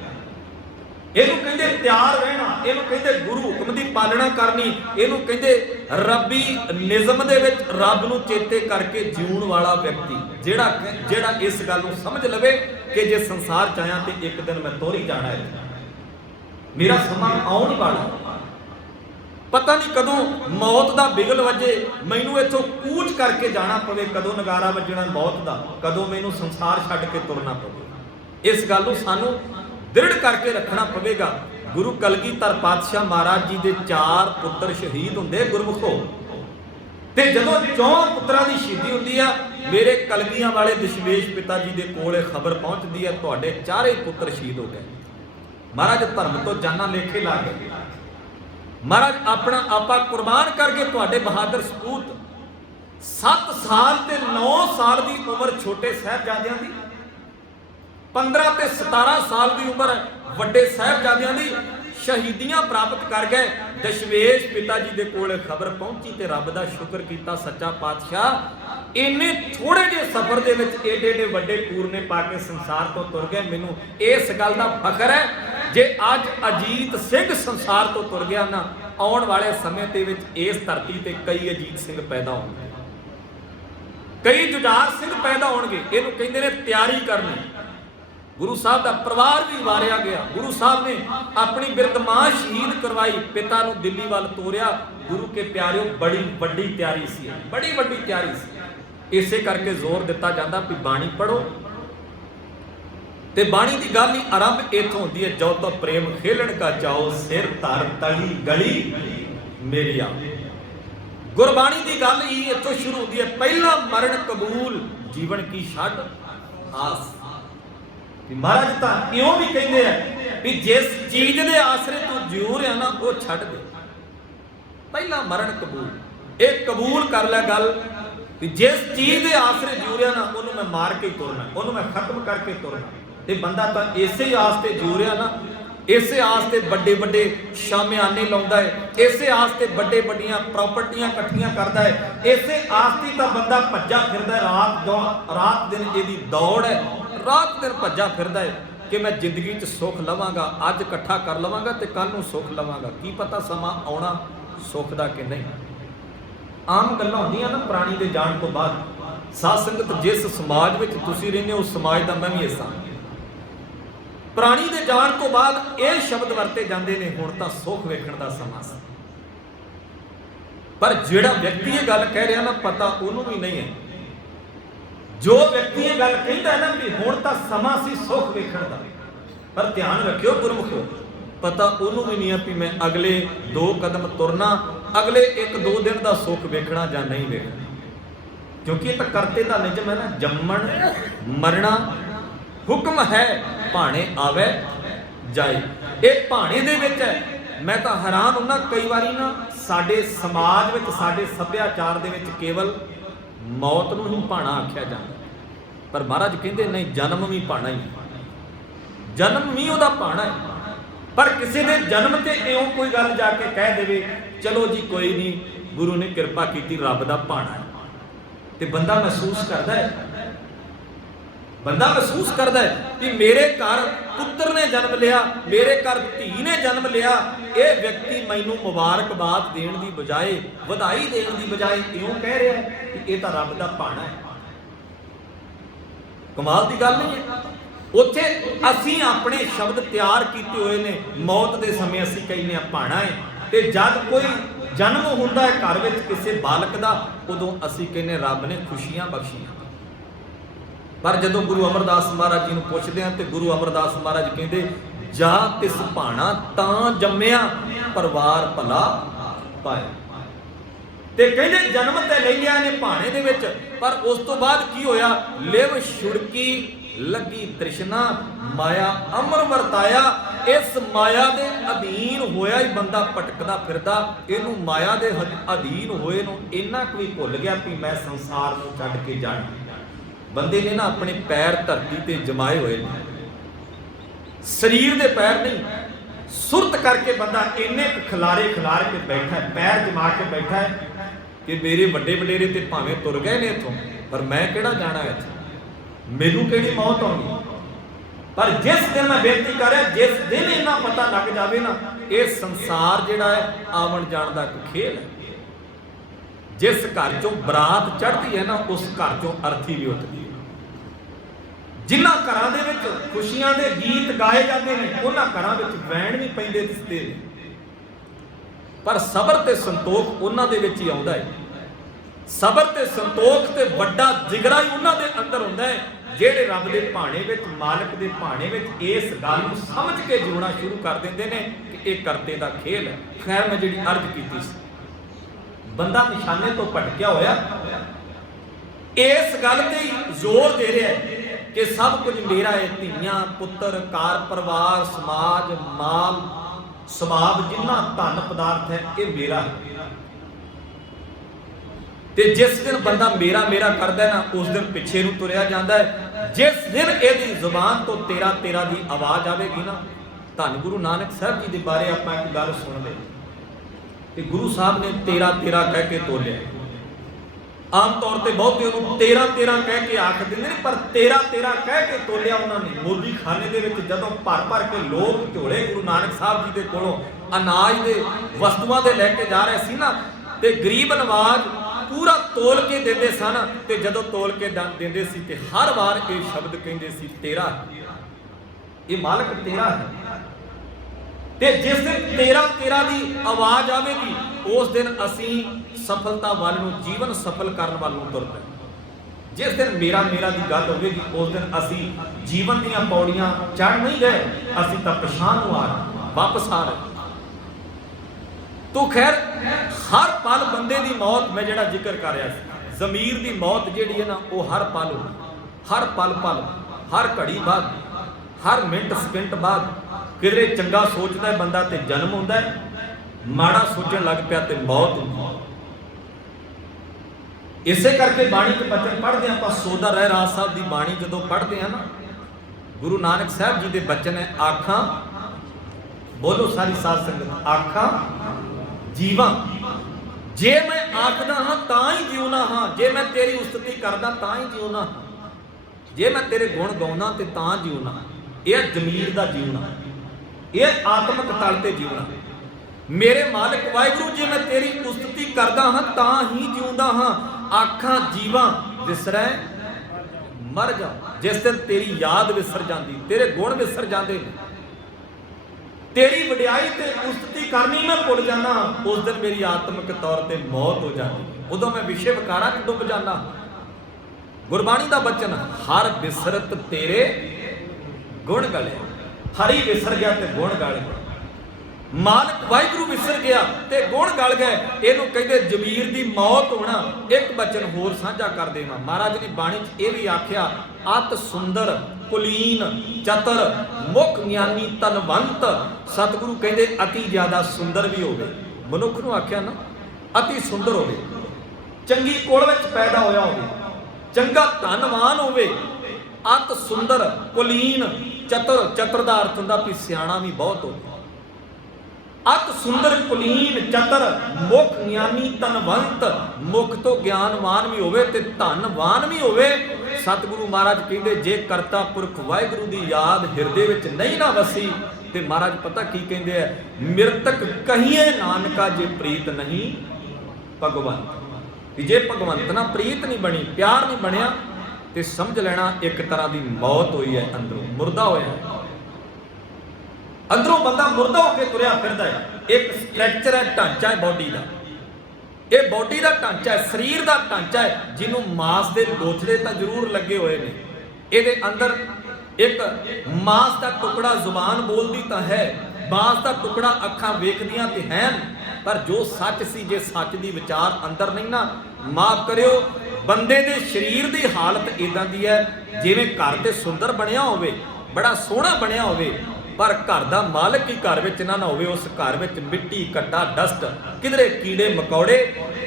ਇਹਨੂੰ ਕਹਿੰਦੇ ਤਿਆਰ ਰਹਿਣਾ, ਇਹਨੂੰ ਕਹਿੰਦੇ ਗੁਰੂ ਹੁਕਮ ਦੀ ਪਾਲਣਾ ਕਰਨੀ, ਇਹਨੂੰ ਕਹਿੰਦੇ ਰੱਬੀ ਨਿਜ਼ਮ ਦੇ ਵਿੱਚ ਰੱਬ ਨੂੰ ਚੇਤੇ ਕਰਕੇ ਜਿਉਣ ਵਾਲਾ ਵਿਅਕਤੀ, ਜਿਹੜਾ ਇਸ ਗੱਲ ਨੂੰ ਸਮਝ ਲਵੇ ਕਿ ਜੇ ਸੰਸਾਰ ਚ ਆਇਆ ਤੇ ਇੱਕ ਦਿਨ ਮੈਂ ਤੁਰ ਹੀ ਜਾਣਾ ਹੈ, ਮੇਰਾ ਸਮਾਂ ਆਉਣ ਵਾਲਾ, ਪਤਾ ਨਹੀਂ ਕਦੋਂ ਮੌਤ ਦਾ ਬਿਗਲ ਵੱਜੇ, ਮੈਨੂੰ ਇੱਥੋਂ ਕੂਚ ਕਰਕੇ ਜਾਣਾ ਪਵੇ, ਕਦੋਂ ਨਗਾਰਾ ਵੱਜਣਾ ਮੌਤ ਦਾ, ਕਦੋਂ ਮੈਨੂੰ ਸੰਸਾਰ ਛੱਡ ਕੇ ਤੁਰਨਾ ਪਵੇ। ਇਸ ਗੱਲ ਨੂੰ ਸਾਨੂੰ ਦ੍ਰਿੜ ਕਰਕੇ ਰੱਖਣਾ ਪਵੇਗਾ। ਗੁਰੂ ਕਲਗੀਧਰ ਪਾਤਸ਼ਾਹ ਮਹਾਰਾਜ ਜੀ ਦੇ 4 ਪੁੱਤਰ ਸ਼ਹੀਦ ਹੁੰਦੇ ਗੁਰਮੁਖੋ, ਤੇ ਜਦੋਂ 4 ਪੁੱਤਰਾਂ ਦੀ ਸ਼ਹੀਦੀ ਹੁੰਦੀ ਆ, ਮੇਰੇ ਕਲਗੀਆਂ ਵਾਲੇ ਦਸ਼ਮੇਸ਼ ਪਿਤਾ ਜੀ ਦੇ ਕੋਲ ਇਹ ਖਬਰ ਪਹੁੰਚਦੀ ਹੈ, ਤੁਹਾਡੇ 4 ਪੁੱਤਰ ਸ਼ਹੀਦ ਹੋ ਗਏ। ਮਹਾਰਾਜ ਧਰਮ ਤੋਂ ਜਾਨਾਂ ਲੇਖੇ ਲਾ ਗਏ, ਮਹਾਰਾਜ ਆਪਣਾ ਆਪਾ ਕੁਰਬਾਨ ਕਰਕੇ ਤੁਹਾਡੇ ਬਹਾਦਰ ਸਪੂਤ 7 ਸਾਲ ਤੇ 9 ਸਾਲ ਦੀ ਉਮਰ ਛੋਟੇ ਸਾਹਿਬਜ਼ਾਦਿਆਂ ਦੀ, 15 ਤੇ 17 ਸਾਲ ਦੀ ਉਮਰ ਵੱਡੇ ਸਾਹਿਬਜ਼ਾਦਿਆਂ ਦੀ ਸ਼ਹੀਦੀਆਂ ਪ੍ਰਾਪਤ ਕਰ ਗਏ। ਦਸ਼ਮੇਸ਼ ਪਿਤਾ ਜੀ ਦੇ ਕੋਲ ਖਬਰ ਪਹੁੰਚੀ ਤੇ ਰੱਬ ਦਾ ਸ਼ੁਕਰ ਕੀਤਾ ਸੱਚਾ ਪਾਤਸ਼ਾਹ, ਇੰਨੇ ਥੋੜੇ ਜਿਹੇ ਸਫ਼ਰ ਦੇ ਵਿੱਚ ਏਡੇ ਵੱਡੇ ਪੂਰਨੇ ਪਾ ਕੇ ਸੰਸਾਰ ਤੋਂ ਤੁਰ ਗਏ। ਮੈਨੂੰ ਇਸ ਗੱਲ ਦਾ ਫਖਰ ਹੈ, ਜੇ ਅੱਜ ਅਜੀਤ ਸਿੰਘ ਸੰਸਾਰ ਤੋਂ ਤੁਰ ਗਿਆ ਨਾ, ਆਉਣ ਵਾਲੇ ਸਮੇਂ ਦੇ ਵਿੱਚ ਇਸ ਧਰਤੀ ਤੇ ਕਈ ਅਜੀਤ ਸਿੰਘ ਪੈਦਾ ਹੋਣਗੇ, ਕਈ ਜੁਝਾਰ ਸਿੰਘ ਪੈਦਾ ਹੋਣਗੇ। ਇਹਨੂੰ ਕਹਿੰਦੇ ਨੇ ਤਿਆਰੀ ਕਰਨੀ। ਗੁਰੂ ਸਾਹਿਬ ਦਾ ਪਰਿਵਾਰ ਵੀ ਵਾਰਿਆ ਗਿਆ, ਗੁਰੂ ਸਾਹਿਬ ਨੇ ਆਪਣੀ ਬਿਰਧ ਮਾਂ ਸ਼ਹੀਦ ਕਰਵਾਈ, ਪਿਤਾ ਨੂੰ ਦਿੱਲੀ ਵੱਲ ਤੋਰਿਆ। ਗੁਰੂ ਕੇ ਪਿਆਰਿਓ, ਬੜੀ ਵੱਡੀ ਤਿਆਰੀ ਸੀ, ਬੜੀ ਵੱਡੀ ਤਿਆਰੀ ਸੀ। ਇਸੇ ਕਰਕੇ ਜ਼ੋਰ ਦਿੱਤਾ ਜਾਂਦਾ ਵੀ ਬਾਣੀ ਪੜੋ, ਤੇ ਬਾਣੀ ਦੀ ਗੱਲ ਹੀ ਆਰੰਭ ਇੱਥੋਂ ਹੁੰਦੀ ਹੈ, ਜੋ ਤੋ ਪ੍ਰੇਮ ਖੇਲਣ ਕਾ ਚਾਓ, ਸਿਰ ਧਰ ਤਲੀ ਗਲੀ ਮੇਰੀਆ। ਗੁਰਬਾਣੀ ਦੀ ਗੱਲ ਹੀ ਇੱਥੋਂ ਸ਼ੁਰੂ ਹੁੰਦੀ ਹੈ। ਪਹਿਲਾ ਮਰਨ ਕਬੂਲ, ਜੀਵਨ ਕੀ ਛੱਡ ਆਸ। ਮਹਾਰਾਜ ਤਾਂ ਇਉਂ ਵੀ ਕਹਿੰਦੇ ਆ ਵੀ ਜਿਸ ਚੀਜ਼ ਦੇ ਆਸਰੇ ਤੂੰ ਜਿਉ ਰਿਹਾ ਨਾ, ਉਹ ਛੱਡ ਦੇ। ਪਹਿਲਾ ਮਰਨ ਕਬੂਲ, ਇਹ ਕਬੂਲ ਕਰ ਲੈ ਗੱਲ ਵੀ ਜਿਸ ਚੀਜ਼ ਦੇ ਆਸਰੇ ਜਿਉ ਰਿਹਾ ਨਾ, ਉਹਨੂੰ ਮੈਂ ਮਾਰ ਕੇ ਤੁਰਨਾ, ਉਹਨੂੰ ਮੈਂ ਖਤਮ ਕਰਕੇ ਤੁਰਨਾ। ਤੇ ਬੰਦਾ ਤਾਂ ਇਸੇ ਆਸ ਤੇ ਜਿਉ ਰਿਹਾ ਨਾ, ਇਸੇ ਆਸ ਤੇ ਵੱਡੇ ਸ਼ਾਮਿਆਨੇ ਲਾਉਂਦਾ ਹੈ, ਇਸੇ ਆਸ ਤੇ ਵੱਡੀਆਂ ਪ੍ਰਾਪਰਟੀਆਂ ਇਕੱਠੀਆਂ ਕਰਦਾ ਹੈ, ਇਸੇ ਆਸ ਤੇ ਤਾਂ ਬੰਦਾ ਭੱਜਾ ਫਿਰਦਾ ਹੈ। ਰਾਤ ਦਿਨ ਇਹਦੀ ਦੌੜ ਹੈ, ਰਾਤ ਦਿਨ ਭੱਜਾ ਫਿਰਦਾ ਹੈ ਕਿ ਮੈਂ ਜ਼ਿੰਦਗੀ 'ਚ ਸੁੱਖ ਲਵਾਂਗਾ, ਅੱਜ ਇਕੱਠਾ ਕਰ ਲਵਾਂਗਾ ਤੇ ਕੱਲ ਨੂੰ ਸੁੱਖ ਲਵਾਂਗਾ। ਕੀ ਪਤਾ ਸਮਾਂ ਆਉਣਾ ਸੁੱਖ ਦਾ ਕਿ ਨਹੀਂ। ਆਮ ਗੱਲਾਂ ਹੁੰਦੀਆਂ ਨਾ ਪ੍ਰਾਣੀ ਦੇ ਜਾਣ ਤੋਂ ਬਾਅਦ। ਸਾਧ ਸੰਗਤ, ਜਿਸ ਸਮਾਜ ਵਿੱਚ ਤੁਸੀਂ ਰਹਿੰਦੇ ਹੋ, ਉਸ ਸਮਾਜ ਦਾ ਮੈਂ ਵੀ ਹਿੱਸਾ। ਪ੍ਰਾਣੀ ਦੇ ਜਾਣ ਤੋਂ ਬਾਅਦ ਇਹ ਸ਼ਬਦ ਵਰਤੇ ਜਾਂਦੇ ਨੇ, ਹੁਣ ਤਾਂ ਸੁੱਖ ਵੇਖਣ ਦਾ ਸਮਾਂ ਸੀ। ਪਰ ਜਿਹੜਾ ਵਿਅਕਤੀ ਇਹ ਗੱਲ ਕਹਿ ਰਿਹਾ ਨਾ, ਪਤਾ ਉਹਨੂੰ ਵੀ ਨਹੀਂ ਹੈ। ਜੋ ਵਿਅਕਤੀ ਇਹ ਗੱਲ ਕਹਿੰਦਾ ਹੈ ਨਾ ਵੀ ਹੁਣ ਤਾਂ ਸਮਾਂ ਸੀ ਸੁੱਖ ਵੇਖਣ ਦਾ, ਪਰ ਧਿਆਨ ਰੱਖਿਓ ਗੁਰਮੁਖੋ, ਪਤਾ ਉਹਨੂੰ ਵੀ ਨਹੀਂ ਹੈ ਵੀ ਮੈਂ ਅਗਲੇ 2 ਕਦਮ ਤੁਰਨਾ, ਅਗਲੇ 1-2 ਦਿਨ ਦਾ ਸੁੱਖ ਵੇਖਣਾ ਜਾਂ ਨਹੀਂ ਵੇਖਣਾ। ਕਿਉਂਕਿ ਇਹ ਤਾਂ ਕਰਤੇ ਦਾ ਨਿਯਮ ਹੈ ਨਾ, ਜੰਮਣ ਮਰਨਾ ਹੁਕਮ ਹੈ, ਭਾਣੇ ਆਵੇ ਜਾਏ। ਇਹ ਭਾਣੇ ਦੇ ਵਿੱਚ ਹੈ। ਮੈਂ ਤਾਂ ਹੈਰਾਨ ਹੁੰਦਾ ਕਈ ਵਾਰੀ ਨਾ, ਸਾਡੇ ਸਮਾਜ ਵਿੱਚ, ਸਾਡੇ ਸੱਭਿਆਚਾਰ ਦੇ ਵਿੱਚ ਕੇਵਲ ਮੌਤ ਨੂੰ ਹੀ ਭਾਣਾ ਆਖਿਆ ਜਾਂਦਾ, ਪਰ ਮਹਾਰਾਜ ਕਹਿੰਦੇ ਨਹੀਂ, ਜਨਮ ਵੀ ਭਾਣਾ ਹੀ, ਜਨਮ ਵੀ ਉਹਦਾ ਭਾਣਾ ਹੈ। ਪਰ ਕਿਸੇ ਦੇ ਜਨਮ ਤੇ ਇਉਂ ਕੋਈ ਗੱਲ ਜਾ ਕੇ ਕਹਿ ਦੇਵੇ, ਚਲੋ ਜੀ ਕੋਈ ਨਹੀਂ, ਗੁਰੂ ਨੇ ਕਿਰਪਾ ਕੀਤੀ, ਰੱਬ ਦਾ ਭਾਣਾ ਹੈ, ਤੇ ਬੰਦਾ ਮਹਿਸੂਸ ਕਰਦਾ ਹੈ, ਬੰਦਾ ਮਹਿਸੂਸ ਕਰਦਾ ਹੈ ਕਿ ਮੇਰੇ ਘਰ ਪੁੱਤਰ ਨੇ ਜਨਮ ਲਿਆ, ਮੇਰੇ ਘਰ ਧੀ ਨੇ ਜਨਮ ਲਿਆ। ਇਹ ਵਿਅਕਤੀ ਮੈਨੂੰ ਮੁਬਾਰਕਬਾਦ ਦੇਣ ਦੀ ਬਜਾਏ, ਵਧਾਈ ਦੇਣ ਦੀ ਬਜਾਏ ਇਉਂ ਕਹਿ ਰਿਹਾ ਕਿ ਇਹ ਤਾਂ ਰੱਬ ਦਾ ਭਾਣਾ ਹੈ। ਕਮਾਲ ਦੀ ਗੱਲ ਨਹੀਂ ਹੈ। ਉੱਥੇ ਅਸੀਂ ਆਪਣੇ ਸ਼ਬਦ ਤਿਆਰ ਕੀਤੇ ਹੋਏ ਨੇ, ਮੌਤ ਦੇ ਸਮੇਂ ਅਸੀਂ ਕਹਿੰਦੇ ਆ ਭਾਣਾ ਹੈ, ਤੇ ਜਦ ਕੋਈ ਜਨਮ ਹੁੰਦਾ ਹੈ ਘਰ ਵਿੱਚ ਕਿਸੇ ਬਾਲਕ ਦਾ, ਉਦੋਂ ਅਸੀਂ ਕਹਿੰਦੇ ਰੱਬ ਨੇ ਖੁਸ਼ੀਆਂ ਬਖਸ਼ੀਆਂ। ਪਰ ਜਦੋਂ ਗੁਰੂ ਅਮਰਦਾਸ ਮਹਾਰਾਜ ਜੀ ਨੂੰ ਪੁੱਛਦੇ ਆ ਤੇ ਗੁਰੂ ਅਮਰਦਾਸ ਮਹਾਰਾਜ ਕਹਿੰਦੇ ਜਾ ਤਿਸ ਭਾਣਾ ਤਾਂ ਜੰਮਿਆ ਪਰਿਵਾਰ ਭਲਾ ਪਾਏ। ਤੇ ਕਹਿੰਦੇ ਜਨਮ ਤੇ ਲੈ ਲਿਆ ਨੇ ਭਾਣੇ ਦੇ ਵਿੱਚ, ਪਰ ਉਸ ਤੋਂ ਬਾਅਦ ਕੀ ਹੋਇਆ? ਲਿਵ ਛੁੜਕੀ ਲੱਗੀ ਤ੍ਰਿਸ਼ਨਾ ਮਾਇਆ ਅਮਰ ਵਰਤਾਇਆ। ਇਸ ਮਾਇਆ ਦੇ ਅਧੀਨ ਹੋਇਆ ਹੀ ਬੰਦਾ ਭਟਕਦਾ ਫਿਰਦਾ। ਇਹਨੂੰ ਮਾਇਆ ਦੇ ਅਧੀਨ ਹੋਏ ਨੂੰ ਇੰਨਾ ਕੋਈ ਭੁੱਲ ਗਿਆ ਵੀ ਮੈਂ ਸੰਸਾਰ ਨੂੰ ਛੱਡ ਕੇ ਜਾਣਾ। ਬੰਦੇ ਨੇ ਨਾ ਆਪਣੇ ਪੈਰ ਧਰਤੀ ਤੇ ਜਮਾਏ ਹੋਏ ਨੇ, ਸਰੀਰ ਦੇ ਪੈਰ ਨਹੀਂ। ਸੁਰਤ ਕਰਕੇ ਬੰਦਾ ਇੰਨੇ ਖਿਲਾਰ ਕੇ ਬੈਠਾ ਹੈ, ਪੈਰ ਜਮਾ ਕੇ ਬੈਠਾ ਹੈ ਕਿ ਮੇਰੇ ਵੱਡੇ ਵਡੇਰੇ ਤੇ ਭਾਵੇਂ ਤੁਰ ਗਏ ਨੇ ਇੱਥੋਂ, ਪਰ ਮੈਂ ਕਿਹੜਾ ਜਾਣਾ ਇੱਥੇ, ਮੈਨੂੰ ਕਿਹੜੀ ਮੌਤ ਆਉਣੀ। ਪਰ ਜਿਸ ਦਿਨ ਮੈਂ ਬੇਨਤੀ ਕਰ ਰਿਹਾ, ਜਿਸ ਦਿਨ ਇਹਨਾਂ ਪਤਾ ਲੱਗ ਜਾਵੇ ਨਾ, ਇਹ ਸੰਸਾਰ ਜਿਹੜਾ ਹੈ ਆਵਣ ਜਾਣ ਦਾ ਇੱਕ ਖੇਲ ਹੈ। ਜਿਸ ਘਰ ਚੋਂ ਬਰਾਤ ਚੜ੍ਹਦੀ ਹੈ ਨਾ, ਉਸ ਘਰ ਚੋਂ ਅਰਥੀ ਵੀ ਉੱਠਦੀ ਹੈ। ਜਿਨ੍ਹਾਂ ਘਰਾਂ ਦੇ ਵਿੱਚ ਖੁਸ਼ੀਆਂ ਦੇ ਗੀਤ ਗਾਏ ਜਾਂਦੇ ਨੇ, ਉਹਨਾਂ ਘਰਾਂ ਵਿੱਚ ਵੈਣ ਵੀ ਪੈਂਦੇ ਦਿਸਦੇ ਨੇ। ਪਰ ਸਬਰ ਤੇ ਸੰਤੋਖ ਉਹਨਾਂ ਦੇ ਵਿੱਚ ਹੀ ਆਉਂਦਾ ਹੈ। ਸਬਰ ਤੇ ਸੰਤੋਖ ਤੇ ਵੱਡਾ ਜਿਗਰਾ ਹੀ ਉਹਨਾਂ ਦੇ ਅੰਦਰ ਹੁੰਦਾ ਹੈ, ਜਿਹੜੇ ਰੱਬ ਦੇ ਭਾਣੇ ਵਿੱਚ, ਮਾਲਕ ਦੇ ਭਾਣੇ ਵਿੱਚ ਇਸ ਗੱਲ ਨੂੰ ਸਮਝ ਕੇ ਜਿਉਣਾ ਸ਼ੁਰੂ ਕਰ ਦਿੰਦੇ ਨੇ ਕਿ ਇਹ ਕਰਤੇ ਦਾ ਖੇਲ ਹੈ। ਖੈਰ, ਮੈਂ ਜਿਹੜੀ ਅਰਜ਼ ਕੀਤੀ ਸੀ, ਬੰਦਾ ਨਿਸ਼ਾਨੇ ਤੋਂ ਭਟਕਿਆ ਹੋਇਆ ਇਸ ਗੱਲ ਤੇ ਹੀ ਜ਼ੋਰ ਦੇ ਰਿਹਾ ਹੈ ਕਿ ਸਭ ਕੁਝ ਮੇਰਾ ਹੈ। ਧੀਆਂ, ਪੁੱਤਰ, ਘਰ ਪਰਿਵਾਰ, ਸਮਾਜ, ਮਾਲ ਸਮਾਬ, ਜਿੰਨਾ ਧਨ ਪਦਾਰਥ ਹੈ, ਇਹ ਮੇਰਾ ਹੈ। ਤੇ ਜਿਸ ਦਿਨ ਬੰਦਾ ਮੇਰਾ ਮੇਰਾ ਕਰਦਾ ਨਾ, ਉਸ ਦਿਨ ਪਿੱਛੇ ਨੂੰ ਤੁਰਿਆ ਜਾਂਦਾ ਹੈ। ਜਿਸ ਦਿਨ ਇਹਦੀ ਜ਼ੁਬਾਨ ਤੋਂ ਤੇਰਾ ਤੇਰਾ ਦੀ ਆਵਾਜ਼ ਆਵੇਗੀ ਨਾ, ਧੰਨ ਗੁਰੂ ਨਾਨਕ ਸਾਹਿਬ ਜੀ ਦੇ ਬਾਰੇ ਆਪਾਂ ਇੱਕ ਗੱਲ ਸੁਣਦੇ ਕਿ ਗੁਰੂ ਸਾਹਿਬ ਨੇ ਤੇਰਾ ਤੇਰਾ ਕਹਿ ਕੇ ਤੋਲਿਆ। ਆਮ ਤੌਰ ਤੇ ਬਹੁਤੇ ਉਹਨੂੰ ਤੇਰਾ ਤੇਰਾ ਕਹਿ ਕੇ ਆਖ ਦਿੰਦੇ ਨੇ, ਪਰ ਤੇਰਾ ਤੇਰਾ ਕਹਿ ਕੇ ਤੋਲਿਆ ਉਹਨਾਂ ਨੇ। ਮੋਦੀ ਖਾਨੇ ਦੇ ਵਿੱਚ ਜਦੋਂ ਭਰ ਭਰ ਕੇ ਲੋਕ ਝੋਲੇ ਗੁਰੂ ਨਾਨਕ ਸਾਹਿਬ ਜੀ ਦੇ ਕੋਲੋਂ ਅਨਾਜ ਦੇ ਵਸਤੂਆਂ ਦੇ ਲੈ ਕੇ ਜਾ ਰਹੇ ਸੀ ਨਾ, ਤੇ ਗਰੀਬ ਨਵਾਜ਼ ਪੂਰਾ ਤੋਲ ਕੇ ਦਿੰਦੇ ਸਨ। ਤੇ ਜਦੋਂ ਤੋਲ ਕੇ ਦਿੰਦੇ ਸੀ ਤੇ ਹਰ ਵਾਰ ਇਹ ਸ਼ਬਦ ਕਹਿੰਦੇ ਸੀ, ਤੇਰਾ, ਇਹ ਮਾਲਕ ਤੇਰਾ ਹੈ। ਤੇ ਜਿਸ ਦਿਨ ਤੇਰਾ ਤੇਰਾ ਦੀ ਆਵਾਜ਼ ਆਵੇਗੀ, ਉਸ ਦਿਨ ਅਸੀਂ ਸਫਲਤਾ ਵੱਲ ਨੂੰ, ਜੀਵਨ ਸਫਲ ਕਰਨ ਵੱਲ ਨੂੰ ਤੁਰ ਪਏ। ਜਿਸ ਦਿਨ ਮੇਰਾ ਮੇਰਾ ਦੀ ਗੱਲ ਹੋਵੇਗੀ, ਉਸ ਦਿਨ ਅਸੀਂ ਜੀਵਨ ਦੀਆਂ ਪੌੜੀਆਂ ਚੜ੍ਹ ਨਹੀਂ ਗਏ, ਅਸੀਂ ਤਾਂ ਪਛਾਣ ਨੂੰ ਆ ਰਹੇ, ਵਾਪਸ ਆ ਰਹੇ। ਤੋ ਖੈਰ, ਹਰ ਪਲ ਬੰਦੇ ਦੀ ਮੌਤ, ਮੈਂ ਜਿਹੜਾ ਜ਼ਿਕਰ ਕਰ ਰਿਹਾ ਸੀ, ਜ਼ਮੀਰ ਦੀ ਮੌਤ ਜਿਹੜੀ ਹੈ ਨਾ, ਉਹ ਹਰ ਪਲ ਹੋਈ। ਹਰ ਪਲ ਪਲ, ਹਰ ਘੜੀ ਬਾਅਦ, ਹਰ ਮਿੰਟ ਸਕਿੰਟ ਬਾਅਦ। ਕਿਧਰੇ ਚੰਗਾ ਸੋਚਦਾ ਬੰਦਾ ਤੇ ਜਨਮ ਹੁੰਦਾ ਹੈ, ਮਾੜਾ ਸੋਚਣ ਲੱਗ ਪਿਆ ਤੇ ਮੌਤ ਹੁੰਦੀ ਹੈ। ਇਸੇ ਕਰਕੇ ਬਾਣੀ ਚ ਬਚਨ ਪੜ੍ਹਦੇ ਆਪਾਂ, ਸੋਦਾ ਰਹਿ ਰਾਜ ਸਾਹਿਬ ਦੀ ਬਾਣੀ ਜਦੋਂ ਪੜ੍ਹਦੇ ਆ ਨਾ, ਗੁਰੂ ਨਾਨਕ ਸਾਹਿਬ ਜੀ ਦੇ ਬਚਨ ਹੈ, ਆਖਾਂ, ਬੋਲੋ ਸਾਰੀ ਸਾਧ ਸੰਗਤ, ਆਖਾਂ ਜੀਵਾਂ, ਜੇ ਮੈਂ ਆਖਦਾ ਹਾਂ ਤਾਂ ਹੀ ਜਿਉਣਾ ਹਾਂ, ਜੇ ਮੈਂ ਤੇਰੀ ਉਸਤਤੀ ਕਰਦਾ ਤਾਂ ਹੀ ਜਿਉਣਾ, ਜੇ ਮੈਂ ਤੇਰੇ ਗੁਣ ਗਾਉਣਾ ਤੇ ਤਾਂ ਜਿਉਣਾ। ਇਹ ਜ਼ਮੀਰ ਦਾ ਜਿਉਣਾ, ਇਹ ਆਤਮਿਕ ਤਲ ਤੇ ਜਿਉਣਾ। ਮੇਰੇ ਮਾਲਕ ਵਾਹਿਗੁਰੂ, ਜੇ ਮੈਂ ਤੇਰੀ ਉਸਤਤੀ ਕਰਦਾ ਹਾਂ ਤਾਂ ਹੀ ਜਿਉਂਦਾ ਹਾਂ। ਆਖਾਂ ਜੀਵਾਂ ਵਿਸਰੈ ਮਰ ਜਾ, ਜਿਸ ਦਿਨ ਤੇਰੀ ਯਾਦ ਵਿਸਰ ਜਾਂਦੀ, ਤੇਰੇ ਗੁਣ ਵਿਸਰ ਜਾਂਦੇ, ਤੇਰੀ ਵਡਿਆਈ ਤੇ ਉਸਤਤੀ ਕਰਨੀ ਮੈਂ ਭੁੱਲ ਜਾਣਾ, ਉਸ ਦਿਨ ਮੇਰੀ ਆਤਮਿਕ ਤੌਰ ਤੇ ਮੌਤ ਹੋ ਜਾਂਦੀ। ਉਦੋਂ ਮੈਂ ਵਿਸ਼ੇ ਵਿਕਾਰਾਂ 'ਚ ਡੁੱਬ ਜਾਣਾ। ਗੁਰਬਾਣੀ ਦਾ ਬਚਨ, ਹਰ ਵਿਸਰਤ ਤੇਰੇ ਗੁਣ ਗਲੇ। ਹਰੀ ਵਿਸਰ ਗਿਆ ਤੇ ਗੁਣ ਗਲ ਗਏ, ਮਾਲਕ ਵਾਹਿਗੁਰੂ ਵਿਸਰ ਗਿਆ ਤੇ ਗੁਣ ਗਲ ਗਏ। ਇਹਨੂੰ ਕਹਿੰਦੇ ਜ਼ਮੀਰ ਦੀ ਮੌਤ ਹੋਣਾ। ਇੱਕ ਬਚਨ ਹੋਰ ਸਾਂਝਾ ਕਰ ਦੇਵਾਂ, ਮਹਾਰਾਜ ਨੇ ਬਾਣੀ 'ਚ ਇਹ ਵੀ ਆਖਿਆ, ਅਤ ਸੁੰਦਰ ਕੁਲੀਨ ਚਤਰ ਮੁਖ ਗਿਆਨੀ ਤਨਵੰਤ। ਸਤਿਗੁਰੂ ਕਹਿੰਦੇ ਅਤੀ ਜ਼ਿਆਦਾ ਸੁੰਦਰ ਵੀ ਹੋਵੇ, ਮਨੁੱਖ ਨੂੰ ਆਖਿਆ ਨਾ, ਅਤੀ ਸੁੰਦਰ ਹੋਵੇ, ਚੰਗੀ ਕੁਲ ਵਿੱਚ ਪੈਦਾ ਹੋਇਆ ਹੋਵੇ, ਚੰਗਾ ਧਨਵਾਨ ਹੋਵੇ, ਅਤ ਸੁੰਦਰ ਕੁਲੀਨ ਚਤਰ। ਚਤਰ ਦਾ ਅਰਥ ਹੁੰਦਾ ਵੀ ਸਿਆਣਾ ਵੀ ਬਹੁਤ ਹੋਵੇ। ਅਤ ਸੁੰਦਰ ਕੁਲੀਨ ਚਤਰ ਮੁਖ ਗਿਆਨੀ ਧਨਵੰਤ, ਮੁਖ ਤੋਂ ਗਿਆਨਵਾਨ ਵੀ ਹੋਵੇ ਤੇ ਧਨਵਾਨ ਵੀ ਹੋਵੇ। ਸਤਿਗੁਰੂ ਮਹਾਰਾਜ ਕਹਿੰਦੇ, ਜੇ ਕਰਤਾ ਪੁਰਖ ਵਾਹਿਗੁਰੂ ਦੀ ਯਾਦ ਹਿਰਦੇ ਵਿੱਚ ਨਹੀਂ ਨਾ ਵਸੀ, ਤੇ ਮਹਾਰਾਜ ਪਤਾ ਕੀ ਕਹਿੰਦੇ ਆ, ਮਿਰਤਕ ਕਹੀਏ ਨਾਨਕਾ ਜੇ ਪ੍ਰੀਤ ਨਹੀਂ ਭਗਵੰਤ। ਜੇ ਭਗਵੰਤ ਨਾਲ ਪ੍ਰੀਤ ਨਹੀਂ ਬਣੀ, ਪਿਆਰ ਨਹੀਂ ਬਣਿਆ, ਤੇ ਸਮਝ ਲੈਣਾ ਇੱਕ ਤਰ੍ਹਾਂ ਦੀ ਮੌਤ ਹੋਈ ਹੈ, ਅੰਦਰੋਂ ਮੁਰਦਾ ਹੋਇਆ। ਅੰਦਰੋਂ ਬੰਦਾ ਮੁਰਦਾ ਹੋ ਕੇ ਤੁਰਿਆ ਫਿਰਦਾ ਹੈ। ਇੱਕ ਸਟ੍ਰਕਚਰ ਹੈ, ਢਾਂਚਾ ਹੈ ਬਾਡੀ ਦਾ, ਇਹ ਬੋਡੀ ਦਾ ਢਾਂਚਾ ਹੈ, ਸਰੀਰ ਦਾ ਢਾਂਚਾ ਹੈ, ਜਿਹਨੂੰ ਮਾਸ ਦੇ ਲੋਚੜੇ ਤਾਂ ਜ਼ਰੂਰ ਲੱਗੇ ਹੋਏ ਨੇ। ਇਹਦੇ ਅੰਦਰ ਇੱਕ ਮਾਸ ਦਾ ਟੁਕੜਾ ਜ਼ੁਬਾਨ ਬੋਲਦੀ ਤਾਂ ਹੈ, ਮਾਸ ਦਾ ਟੁਕੜਾ ਅੱਖਾਂ ਵੇਖਦੀਆਂ ਤੇ ਹਨ, ਪਰ ਜੋ ਸੱਚ ਸੀ, ਜੇ ਸੱਚ ਦੀ ਵਿਚਾਰ ਅੰਦਰ ਨਹੀਂ ਨਾ, ਮਾਫ ਕਰਿਓ, ਬੰਦੇ ਦੇ ਸਰੀਰ ਦੀ ਹਾਲਤ ਇਦਾਂ ਦੀ ਹੈ ਜਿਵੇਂ ਘਰ ਤੇ ਸੁੰਦਰ ਬਣਿਆ ਹੋਵੇ, ਬੜਾ ਸੋਹਣਾ ਬਣਿਆ ਹੋਵੇ, ਪਰ ਘਰ ਦਾ ਮਾਲਕ ਹੀ ਘਰ ਵਿੱਚ ਨਾ ਹੋਵੇ। ਉਸ ਘਰ ਵਿੱਚ ਮਿੱਟੀ, ਘੱਟਾ, ਡਸਟ, ਕਿਧਰੇ ਕੀੜੇ ਮਕੌੜੇ,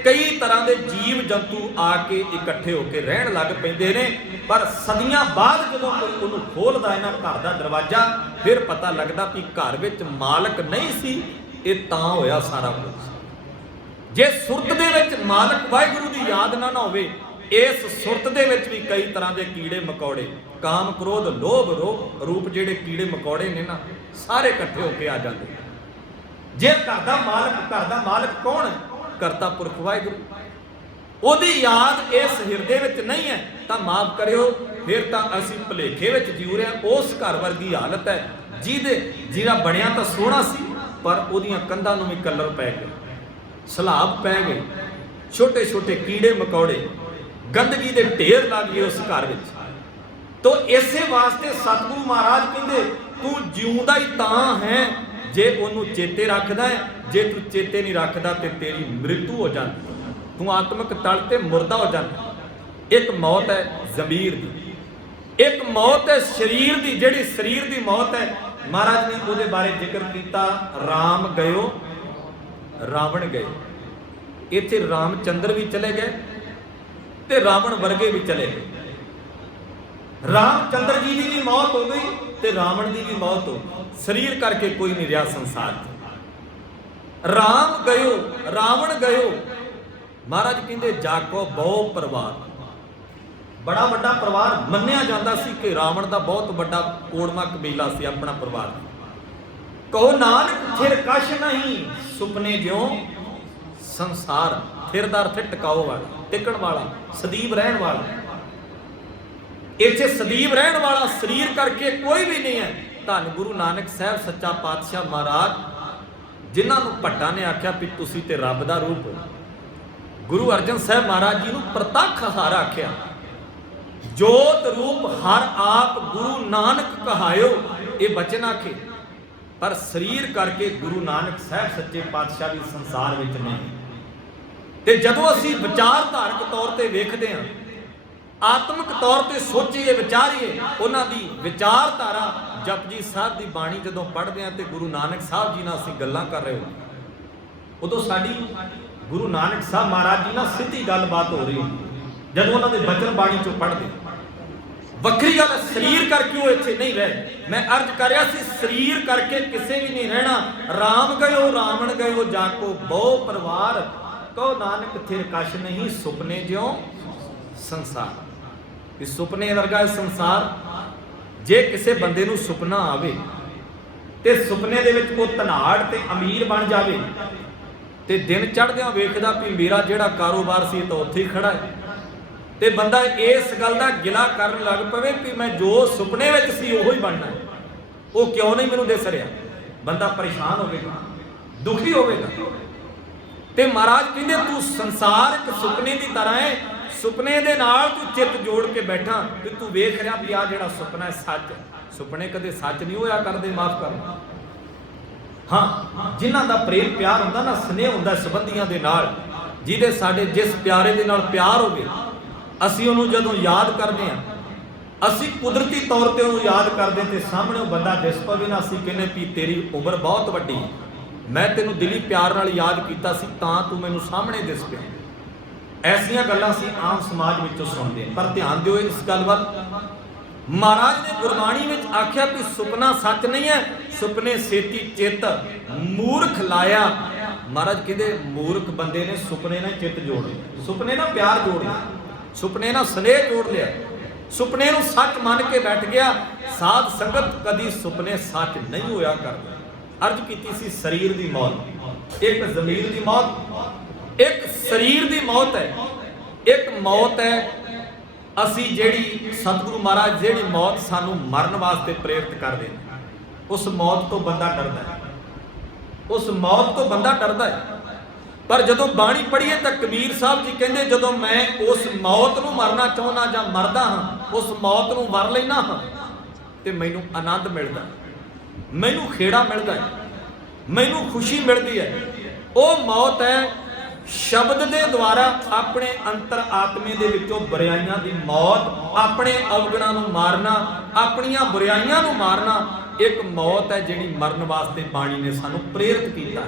ਕਈ ਤਰ੍ਹਾਂ ਦੇ ਜੀਵ ਜੰਤੂ ਆ ਕੇ ਇਕੱਠੇ ਹੋ ਕੇ ਰਹਿਣ ਲੱਗ ਪੈਂਦੇ ਨੇ। ਪਰ ਸਦੀਆਂ ਬਾਅਦ ਜਦੋਂ ਕੋਈ ਉਹਨੂੰ ਖੋਲਦਾ ਇਹਨਾਂ ਘਰ ਦਾ ਦਰਵਾਜ਼ਾ, ਫਿਰ ਪਤਾ ਲੱਗਦਾ ਕਿ ਘਰ ਵਿੱਚ ਮਾਲਕ ਨਹੀਂ ਸੀ। ਇਹ ਤਾਂ ਹੋਇਆ ਸਾਰਾ ਕੁਝ। ਜੇ ਸੁਰਤ ਦੇ ਵਿੱਚ ਮਾਲਕ ਵਾਹਿਗੁਰੂ ਦੀ ਯਾਦ ਨਾ ਹੋਵੇ, ਇਸ ਸੁਰਤ ਦੇ ਵਿੱਚ ਵੀ ਕਈ ਤਰ੍ਹਾਂ ਦੇ ਕੀੜੇ ਮਕੌੜੇ, ਕਾਮ, ਕ੍ਰੋਧ, ਲੋਭ, ਰੂਪ ਜਿਹੜੇ ਕੀੜੇ ਮਕੌੜੇ ਨੇ ਨਾ, ਸਾਰੇ ਇਕੱਠੇ ਹੋ ਕੇ ਆ ਜਾਂਦੇ। ਜੇ ਘਰ ਦਾ ਮਾਲਕ ਕੌਣ ਹੈ? ਕਰਤਾ ਪੁਰਖ ਵਾਹਿਗੁਰੂ। ਉਹਦੀ ਯਾਦ ਇਸ ਹਿਰਦੇ ਵਿੱਚ ਨਹੀਂ ਹੈ ਤਾਂ ਮਾਫ ਕਰਿਓ, ਫਿਰ ਤਾਂ ਅਸੀਂ ਭੁਲੇਖੇ ਵਿੱਚ ਜੀਉ ਰਹੇ ਹਾਂ। ਉਸ ਘਰ ਵਰਗੀ ਹਾਲਤ ਹੈ ਜਿਹੜਾ ਬਣਿਆ ਤਾਂ ਸੋਹਣਾ ਸੀ, ਪਰ ਉਹਦੀਆਂ ਕੰਧਾਂ ਨੂੰ ਵੀ ਕਲਰ ਪੈ ਗਏ, ਸਲਾਬ ਪੈ ਗਏ, ਛੋਟੇ ਛੋਟੇ ਕੀੜੇ ਮਕੌੜੇ, ਗੰਦਗੀ ਦੇ ਢੇਰ ਲੱਗ ਗਏ ਉਸ ਘਰ ਵਿੱਚ। ਤੋ ਇਸੇ ਵਾਸਤੇ ਸਤਿਗੁਰੂ ਮਹਾਰਾਜ ਕਹਿੰਦੇ, ਤੂੰ ਜਿਉਂਦਾ ਹੀ ਤਾਂ ਹੈ ਜੇ ਉਹਨੂੰ ਚੇਤੇ ਰੱਖਦਾ ਹੈ। ਜੇ ਤੂੰ ਚੇਤੇ ਨਹੀਂ ਰੱਖਦਾ ਤੇ ਤੇਰੀ ਮ੍ਰਿਤੂ ਹੋ ਜਾਂਦੀ, ਤੂੰ ਆਤਮਿਕ ਤਲ ਤੇ ਮੁਰਦਾ ਹੋ ਜਾਂਦਾ। ਇੱਕ ਮੌਤ ਹੈ ਜ਼ਮੀਰ ਦੀ, ਇੱਕ ਮੌਤ ਹੈ ਸਰੀਰ ਦੀ। ਜਿਹੜੀ ਸਰੀਰ ਦੀ ਮੌਤ ਹੈ, ਮਹਾਰਾਜ ਨੇ ਉਹਦੇ ਬਾਰੇ ਜ਼ਿਕਰ ਕੀਤਾ, ਰਾਮ ਗਇਓ ਰਾਵਣ ਗਏ। ਇੱਥੇ ਰਾਮਚੰਦਰ ਵੀ ਚਲੇ ਗਏ ਤੇ ਰਾਵਣ ਵਰਗੇ ਵੀ ਚਲੇ ਗਏ। ਰਾਮਚੰਦਰ ਜੀ ਦੀ ਵੀ ਮੌਤ ਹੋ ਗਈ ਤੇ ਰਾਵਣ ਦੀ ਵੀ ਮੌਤ ਹੋ ਗਈ। ਸਰੀਰ ਕਰਕੇ ਕੋਈ ਨਹੀਂ ਰਿਹਾ ਸੰਸਾਰ 'ਚ। ਰਾਮ ਗਇਓ ਰਾਵਣ ਗਇਓ। ਮਹਾਰਾਜ ਕਹਿੰਦੇ ਜਾਕੋ ਬਹੁ ਪਰਿਵਾਰ, ਬੜਾ ਵੱਡਾ ਪਰਿਵਾਰ ਮੰਨਿਆ ਜਾਂਦਾ ਸੀ ਕਿ ਰਾਵਣ ਦਾ ਬਹੁਤ ਵੱਡਾ ਕੋੜਮਾ ਕਬੀਲਾ ਸੀ ਆਪਣਾ ਪਰਿਵਾਰ। ਕਹੋ ਨਾਨਕ ਥਿਰ ਕਛ ਨਹੀਂ, ਸੁਪਨੇ ਜਿਉ ਸੰਸਾਰ। ਥਿਰ ਦਾ ਅਰਥ ਟਿਕਾਓ ਵਾਲਾ, ਟਿਕਣ ਵਾਲਾ, ਸਦੀਵ ਰਹਿਣ ਵਾਲਾ। ਇੱਥੇ ਸਦੀਵ ਰਹਿਣ ਵਾਲਾ ਸਰੀਰ ਕਰਕੇ ਕੋਈ ਵੀ ਨਹੀਂ ਹੈ। ਧੰਨ ਗੁਰੂ ਨਾਨਕ ਸਾਹਿਬ ਸੱਚਾ ਪਾਤਸ਼ਾਹ ਮਹਾਰਾਜ, ਜਿਨ੍ਹਾਂ ਨੂੰ ਭੱਟਾ ਨੇ ਆਖਿਆ ਵੀ ਤੁਸੀਂ ਤੇ ਰੱਬ ਦਾ ਰੂਪ ਹੋ। ਗੁਰੂ ਅਰਜਨ ਸਾਹਿਬ ਮਹਾਰਾਜ ਜੀ ਨੂੰ ਪ੍ਰਤੱਖ ਹਰ ਆਖਿਆ, ਜੋਤ ਰੂਪ ਹਰ ਆਪ ਗੁਰੂ ਨਾਨਕ ਕਹਾਇਓ, ਇਹ ਬਚਨ ਆਖੇ। ਪਰ ਸਰੀਰ ਕਰਕੇ ਗੁਰੂ ਨਾਨਕ ਸਾਹਿਬ ਸੱਚੇ ਪਾਤਸ਼ਾਹ ਵੀ ਸੰਸਾਰ ਵਿੱਚ ਨਹੀਂ। ਤੇ ਜਦੋਂ ਅਸੀਂ ਵਿਚਾਰਧਾਰਕ ਤੌਰ ਤੇ ਵੇਖਦੇ ਹਾਂ, ਆਤਮਿਕ ਤੌਰ ਤੇ ਸੋਚੀਏ, ਵਿਚਾਰੀਏ, ਉਹਨਾਂ ਦੀ ਵਿਚਾਰਧਾਰਾ, ਜਪਜੀ ਸਾਹਿਬ ਦੀ ਬਾਣੀ ਜਦੋਂ ਪੜ੍ਹਦੇ ਹਾਂ ਤੇ ਗੁਰੂ ਨਾਨਕ ਸਾਹਿਬ ਜੀ ਨਾਲ ਅਸੀਂ ਗੱਲਾਂ ਕਰ ਰਹੇ ਹਾਂ, ਉਦੋਂ ਸਾਡੀ ਗੁਰੂ ਨਾਨਕ ਸਾਹਿਬ ਮਹਾਰਾਜ ਜੀ ਨਾਲ ਸਿੱਧੀ ਗੱਲਬਾਤ ਹੋ ਰਹੀ ਹੁੰਦੀ। ਜਦੋਂ ਉਹਨਾਂ ਦੇ ਬਚਨ ਬਾਣੀ ਚੋਂ ਪੜ੍ਹਦੇ, ਵੱਖਰੀ ਗੱਲ ਸਰੀਰ ਕਰਕੇ ਉਹ ਇੱਥੇ ਨਹੀਂ ਰਹੇ। ਮੈਂ ਅਰਜ਼ ਕਰ ਰਿਹਾ ਸੀ, ਸਰੀਰ ਕਰਕੇ ਕਿਸੇ ਵੀ ਨਹੀਂ ਰਹਿਣਾ। ਰਾਮ ਗਇਓ ਰਾਵਣ ਗਇਓ, ਜਾਕੋ ਬਹੁ ਪਰਿਵਾਰ, ਕਹੋ ਨਾਨਕ ਥਿਰ ਕਛ ਨਹੀਂ, ਸੁਪਨੇ ਜਿਉ ਸੰਸਾਰ। ਇਸ ਸੁਪਨੇ ਵਰਗਾ ਸੰਸਾਰ। ਜੇ ਕਿਸੇ ਬੰਦੇ ਨੂੰ ਸੁਪਨਾ ਆਵੇ ਤੇ ਸੁਪਨੇ ਦੇ ਵਿੱਚ ਉਹ ਧਨਾੜ ਤੇ ਅਮੀਰ ਬਣ ਜਾਵੇ ਤੇ ਦਿਨ ਚੜ੍ਹਦਿਆਂ ਵੇਖਦਾ ਵੀ ਮੇਰਾ ਜਿਹੜਾ ਕਾਰੋਬਾਰ ਸੀ ਤਾਂ ਉੱਥੇ ਹੀ ਖੜਾ ਹੈ, ਤੇ ਬੰਦਾ ਇਸ ਗੱਲ ਦਾ ਗਿਲਾ ਕਰਨ ਲੱਗ ਪਵੇ ਕਿ ਮੈਂ ਜੋ ਸੁਪਨੇ ਵਿੱਚ ਸੀ ਉਹੀ ਬਣਨਾ ਹੈ, ਉਹ ਕਿਉਂ ਨਹੀਂ ਮੈਨੂੰ ਦਿਸ ਰਿਹਾ। ਬੰਦਾ ਪਰੇਸ਼ਾਨ ਹੋਵੇਗਾ, ਦੁਖੀ ਹੋਵੇਗਾ। ਤੇ ਮਹਾਰਾਜ ਕਹਿੰਦੇ ਤੂੰ ਸੰਸਾਰ ਇੱਕ ਸੁਪਨੇ ਦੀ ਤਰ੍ਹਾਂ ਹੈ। ਸੁਪਨੇ ਦੇ ਨਾਲ ਤੂੰ ਚਿੱਤ ਜੋੜ ਕੇ ਬੈਠਾ ਵੀ ਤੂੰ ਵੇਖ ਰਿਹਾ ਵੀ ਆ ਜਿਹੜਾ ਸੁਪਨਾ ਹੈ ਸੱਚ ਹੈ। ਸੁਪਨੇ ਕਦੇ ਸੱਚ ਨਹੀਂ ਹੋਇਆ ਕਰਦੇ, ਮਾਫ ਕਰ। ਹਾਂ, ਜਿਨ੍ਹਾਂ ਦਾ ਪ੍ਰੇਮ ਪਿਆਰ ਹੁੰਦਾ ਨਾ, ਸਨੇਹ ਹੁੰਦਾ ਸੰਬੰਧੀਆਂ ਦੇ ਨਾਲ, ਜਿਹਦੇ ਸਾਡੇ ਜਿਸ ਪਿਆਰੇ ਦੇ ਨਾਲ ਪਿਆਰ ਹੋਵੇ, ਅਸੀਂ ਉਹਨੂੰ ਜਦੋਂ ਯਾਦ ਕਰਦੇ ਹਾਂ, ਅਸੀਂ ਕੁਦਰਤੀ ਤੌਰ ਤੇ ਉਹਨੂੰ ਯਾਦ ਕਰਦੇ ਤੇ ਸਾਹਮਣੇ ਉਹ ਬੰਦਾ ਦਿਸ ਪਵੇ ਨਾ, ਅਸੀਂ ਕਹਿੰਦੇ ਵੀ ਤੇਰੀ ਉਮਰ ਬਹੁਤ ਵੱਡੀ, ਮੈਂ ਤੈਨੂੰ ਦਿਲੀ ਪਿਆਰ ਨਾਲ ਯਾਦ ਕੀਤਾ ਸੀ ਤਾਂ ਤੂੰ ਮੈਨੂੰ ਸਾਹਮਣੇ ਦਿਸ ਪਿਆ। ਐਸੀਆਂ ਗੱਲਾਂ ਅਸੀਂ ਆਮ ਸਮਾਜ ਵਿੱਚੋਂ ਸੁਣਦੇ ਹਾਂ। ਪਰ ਧਿਆਨ ਦਿਓ ਇਸ ਗੱਲ ਵੱਲ, ਮਹਾਰਾਜ ਨੇ ਗੁਰਬਾਣੀ ਵਿੱਚ ਆਖਿਆ ਕਿ ਸੁਪਨਾ ਸੱਚ ਨਹੀਂ ਹੈ, ਸੁਪਨੇ ਸੇਤੀ ਚਿੱਤ ਮੂਰਖ ਲਾਇਆ। ਮਹਾਰਾਜ ਕਹਿੰਦੇ ਮੂਰਖ ਬੰਦੇ ਨੇ ਸੁਪਨੇ ਨਾਲ ਚਿੱਤ ਜੋੜ ਲਿਆ, ਸੁਪਨੇ ਨਾਲ ਪਿਆਰ ਜੋੜ ਲਿਆ, ਸੁਪਨੇ ਨਾਲ ਸਨੇਹ ਜੋੜ ਲਿਆ, ਸੁਪਨੇ ਨੂੰ ਸੱਚ ਮੰਨ ਕੇ ਬੈਠ ਗਿਆ। ਸਾਧ ਸੰਗਤ ਕਦੀ ਸੁਪਨੇ ਸੱਚ ਨਹੀਂ ਹੋਇਆ ਕਰਦੇ। ਅਰਜ਼ ਕੀਤੀ ਸੀ ਸਰੀਰ ਦੀ ਮੌਤ, ਇੱਕ ਜ਼ਮੀਰ ਦੀ ਮੌਤ, ਇੱਕ ਸਰੀਰ ਦੀ ਮੌਤ ਹੈ। ਇੱਕ ਮੌਤ ਹੈ ਅਸੀਂ ਜਿਹੜੀ ਸਤਿਗੁਰੂ ਮਹਾਰਾਜ ਜਿਹੜੀ ਮੌਤ ਸਾਨੂੰ ਮਰਨ ਵਾਸਤੇ ਪ੍ਰੇਰਿਤ ਕਰਦੇ ਨੇ, ਉਸ ਮੌਤ ਤੋਂ ਬੰਦਾ ਡਰਦਾ ਹੈ, ਉਸ ਮੌਤ ਤੋਂ ਬੰਦਾ ਡਰਦਾ ਹੈ। ਪਰ ਜਦੋਂ ਬਾਣੀ ਪੜ੍ਹੀਏ ਤਾਂ ਕਬੀਰ ਸਾਹਿਬ ਜੀ ਕਹਿੰਦੇ ਜਦੋਂ ਮੈਂ ਉਸ ਮੌਤ ਨੂੰ ਮਰਨਾ ਚਾਹੁੰਦਾ ਜਾਂ ਮਰਦਾ ਹਾਂ, ਉਸ ਮੌਤ ਨੂੰ ਵਰ ਲੈਣਾ ਹਾਂ ਤੇ ਮੈਨੂੰ ਆਨੰਦ ਮਿਲਦਾ, ਮੈਨੂੰ ਖੇੜਾ ਮਿਲਦਾ ਹੈ, ਮੈਨੂੰ ਖੁਸ਼ੀ ਮਿਲਦੀ ਹੈ। ਉਹ ਮੌਤ ਹੈ ਸ਼ਬਦ ਦੇ ਦੁਆਰਾ ਆਪਣੇ ਅੰਤਰ ਆਤਮੇ ਦੇ ਵਿੱਚੋਂ ਬੁਰਾਈਆਂ ਦੀ ਮੌਤ, ਆਪਣੇ ਅਵਗੁਣਾਂ ਨੂੰ ਮਾਰਨਾ, ਆਪਣੀਆਂ ਬੁਰਾਈਆਂ ਨੂੰ ਮਾਰਨਾ। ਇੱਕ ਮੌਤ ਹੈ ਜਿਹੜੀ ਮਰਨ ਵਾਸਤੇ ਬਾਣੀ ਨੇ ਸਾਨੂੰ ਪ੍ਰੇਰਿਤ ਕੀਤਾ।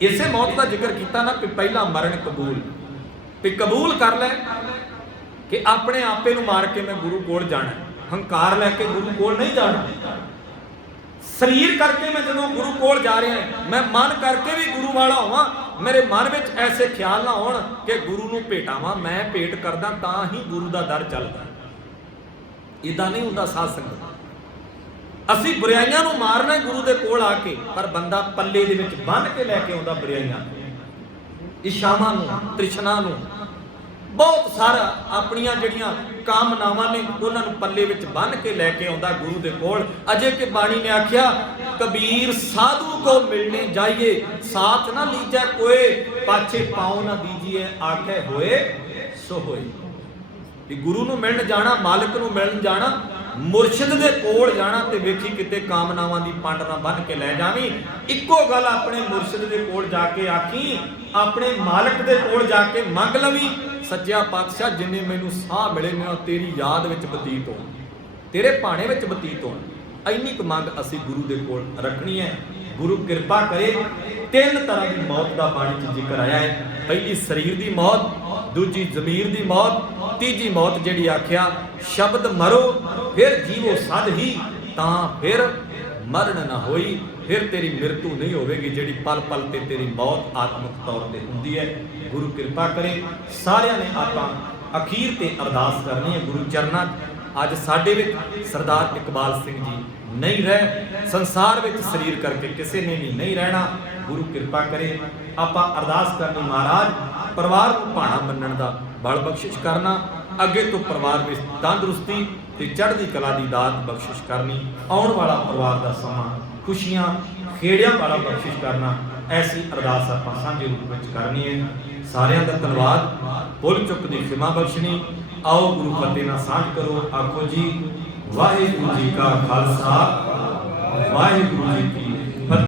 ਇਸੇ ਮੌਤ ਦਾ ਜ਼ਿਕਰ ਕੀਤਾ ਨਾ ਕਿ ਪਹਿਲਾ ਮਰਨ ਕਬੂਲ, ਵੀ ਕਬੂਲ ਕਰ ਲੈ ਕਿ ਆਪਣੇ ਆਪੇ ਨੂੰ ਮਾਰ ਕੇ ਮੈਂ ਗੁਰੂ ਕੋਲ ਜਾਣਾ। ਹੰਕਾਰ ਲੈ ਕੇ ਗੁਰੂ ਕੋਲ ਨਹੀਂ ਜਾਣਾ। ਸਰੀਰ ਕਰਕੇ ਮੈਂ ਜਦੋਂ ਗੁਰੂ ਕੋਲ ਜਾ ਰਿਹਾ ਹਾਂ, ਮੈਂ ਮਨ ਕਰਕੇ ਵੀ ਗੁਰੂ ਵਾਲਾ ਹੋਵਾਂ। ਮੇਰੇ ਮਨ ਵਿੱਚ ਐਸੇ ਖਿਆਲ ਨਾ ਹੋਣ ਕਿ ਗੁਰੂ ਨੂੰ ਭੇਟਾਵਾਂ, ਮੈਂ ਭੇਟ ਕਰਦਾ ਤਾਂ ਹੀ ਗੁਰੂ ਦਾ ਦਰ ਚੱਲਦਾ। ਇਦਾਂ ਨਹੀਂ ਹੁੰਦਾ ਸਾਧ ਸੰਗਤ। ਅਸੀਂ ਬੁਰਾਈਆਂ ਨੂੰ ਮਾਰਨਾ ਗੁਰੂ ਦੇ ਕੋਲ ਆ ਕੇ, ਪਰ ਬੰਦਾ ਪੱਲੇ ਦੇ ਵਿੱਚ ਬੰਨ੍ਹ ਕੇ ਲੈ ਕੇ ਆਉਂਦਾ ਬੁਰਾਈਆਂ, ਇਸ਼ਾਵਾਂ ਨੂੰ, ਤ੍ਰਿਸ਼ਨਾ ਨੂੰ, ਬਹੁਤ ਸਾਰਾ ਆਪਣੀਆਂ ਜਿਹੜੀਆਂ ਕਾਮਨਾਵਾਂ ਨੇ ਉਹਨਾਂ ਨੂੰ ਪੱਲੇ ਵਿੱਚ ਬੰਨ੍ਹ ਕੇ ਲੈ ਕੇ ਆਉਂਦਾ ਗੁਰੂ ਦੇ ਕੋਲ। ਅਜੇ ਕਿ ਬਾਣੀ ਨੇ ਆਖਿਆ ਕਬੀਰ ਸਾਧੂ ਕੋ ਮਿਲਣੇ ਜਾਈਏ, ਸਾਥ ਨਾ ਲੀਜੈ ਕੋਏ, ਪਾਛੇ ਪਾਉ ਨਾ ਦੀਜੀਏ, ਆਖੇ ਹੋਏ ਸੋ ਹੋਏ। ਕਿ ਗੁਰੂ ਨੂੰ ਮਿਲਣ ਜਾਣਾ, ਮਾਲਕ ਨੂੰ ਮਿਲਣ ਜਾਣਾ, ਮੁਰਸ਼ਿਦ ਦੇ ਕੋਲ ਜਾਣਾ ਤੇ ਵੇਖੀ ਕਿਤੇ ਕਾਮਨਾਵਾਂ ਦੀ ਪੰਡ ਨਾ ਬੰਨ੍ਹ ਕੇ ਲੈ ਜਾਵੀਂ। ਇੱਕੋ ਗੱਲ ਆਪਣੇ ਮੁਰਸ਼ਿਦ ਦੇ ਕੋਲ ਜਾ ਕੇ ਆਖੀ, ਆਪਣੇ ਮਾਲਕ ਦੇ ਕੋਲ ਜਾ ਕੇ ਮੰਗ ਲਵੀਂ, ਸੱਚਿਆ ਪਾਤਸ਼ਾਹ ਜਿੰਨੇ ਮੈਨੂੰ ਸਾਹ ਮਿਲੇ ਨੇ ਤੇਰੀ ਯਾਦ ਵਿੱਚ ਬਤੀਤ ਹੋਣ, ਤੇਰੇ ਭਾਣੇ ਵਿੱਚ ਬਤੀਤ ਹੋਣ। ਇੰਨੀ ਕੁ ਮੰਗ ਅਸੀਂ ਗੁਰੂ ਦੇ ਕੋਲ ਰੱਖਣੀ ਹੈ। ਗੁਰੂ ਕਿਰਪਾ ਕਰੇ। ਤਿੰਨ ਤਰ੍ਹਾਂ ਦੀ ਮੌਤ ਦਾ ਬਾਣੀ 'ਚ ਜ਼ਿਕਰ ਆਇਆ ਹੈ। ਪਹਿਲੀ ਸਰੀਰ ਦੀ ਮੌਤ, ਦੂਜੀ ਜ਼ਮੀਰ ਦੀ ਮੌਤ, ਤੀਜੀ ਮੌਤ ਜਿਹੜੀ ਆਖਿਆ ਸ਼ਬਦ ਮਰੋ ਫਿਰ ਜੀਵੋ ਸਦ ਹੀ, ਤਾਂ ਫਿਰ ਮਰਨ ਨਾ ਹੋਈ, ਫਿਰ ਤੇਰੀ ਮ੍ਰਿਤੂ ਨਹੀਂ ਹੋਵੇਗੀ, ਜਿਹੜੀ ਪਲ ਪਲ ਤੇ ਤੇਰੀ ਮੌਤ ਆਤਮਿਕ ਤੌਰ ਤੇ ਹੁੰਦੀ ਹੈ। ਗੁਰੂ ਕਿਰਪਾ ਕਰੇ। ਸਾਰਿਆਂ ਨੇ ਆਪਾਂ ਅਖੀਰ ਤੇ ਅਰਦਾਸ ਕਰਨੀ ਹੈ ਗੁਰੂ ਚਰਨਾਂ 'ਚ। ਅੱਜ ਸਾਡੇ ਵਿੱਚ ਸਰਦਾਰ ਇਕਬਾਲ ਸਿੰਘ ਜੀ ਨਹੀਂ ਰਹੇ, ਸੰਸਾਰ ਵਿੱਚ ਸਰੀਰ ਕਰਕੇ ਕਿਸੇ ਨੇ ਵੀ ਨਹੀਂ ਰਹਿਣਾ। ਗੁਰੂ ਕਿਰਪਾ ਕਰੇ। ਆਪਾਂ ਅਰਦਾਸ ਕਰਨੀ ਮਹਾਰਾਜ ਪਰਿਵਾਰ ਨੂੰ ਭਾਣਾ ਮੰਨਣ ਦਾ ਬਲ ਬਖਸ਼ਿਸ਼ ਕਰਨਾ, ਅੱਗੇ ਤੋਂ ਪਰਿਵਾਰ ਵਿੱਚ ਤੰਦਰੁਸਤੀ ਤੇ ਚੜ੍ਹਦੀ ਕਲਾ ਦੀ ਦਾਤ ਬਖਸ਼ਿਸ਼ ਕਰਨੀ, ਆਉਣ ਵਾਲਾ ਪਰਿਵਾਰ ਦਾ ਸਮਾਂ ਖੁਸ਼ੀਆਂ ਖੇੜਿਆਂ ਵਾਲਾ ਬਖਸ਼ਿਸ਼ ਕਰਨਾ। ਐਸੀ ਅਰਦਾਸ ਆਪਾਂ ਸਾਂਝੇ ਰੂਪ ਵਿੱਚ ਕਰਨੀ ਹੈ। ਸਾਰਿਆਂ ਦਾ ਧੰਨਵਾਦ। ਭੁੱਲ ਚੁੱਕ ਦੀ ਖਿਮਾ ਬਖਸ਼ਣੀ। ਆਓ ਗੁਰੂ ਫਤਿਹ ਨਾਲ ਸਾਂਝ ਕਰੋ। ਆਖੋ ਜੀ ਵਾਹਿਗੁਰੂ ਜੀ ਕਾ ਖਾਲਸਾ, ਵਾਹਿਗੁਰੂ ਜੀ ਕੀ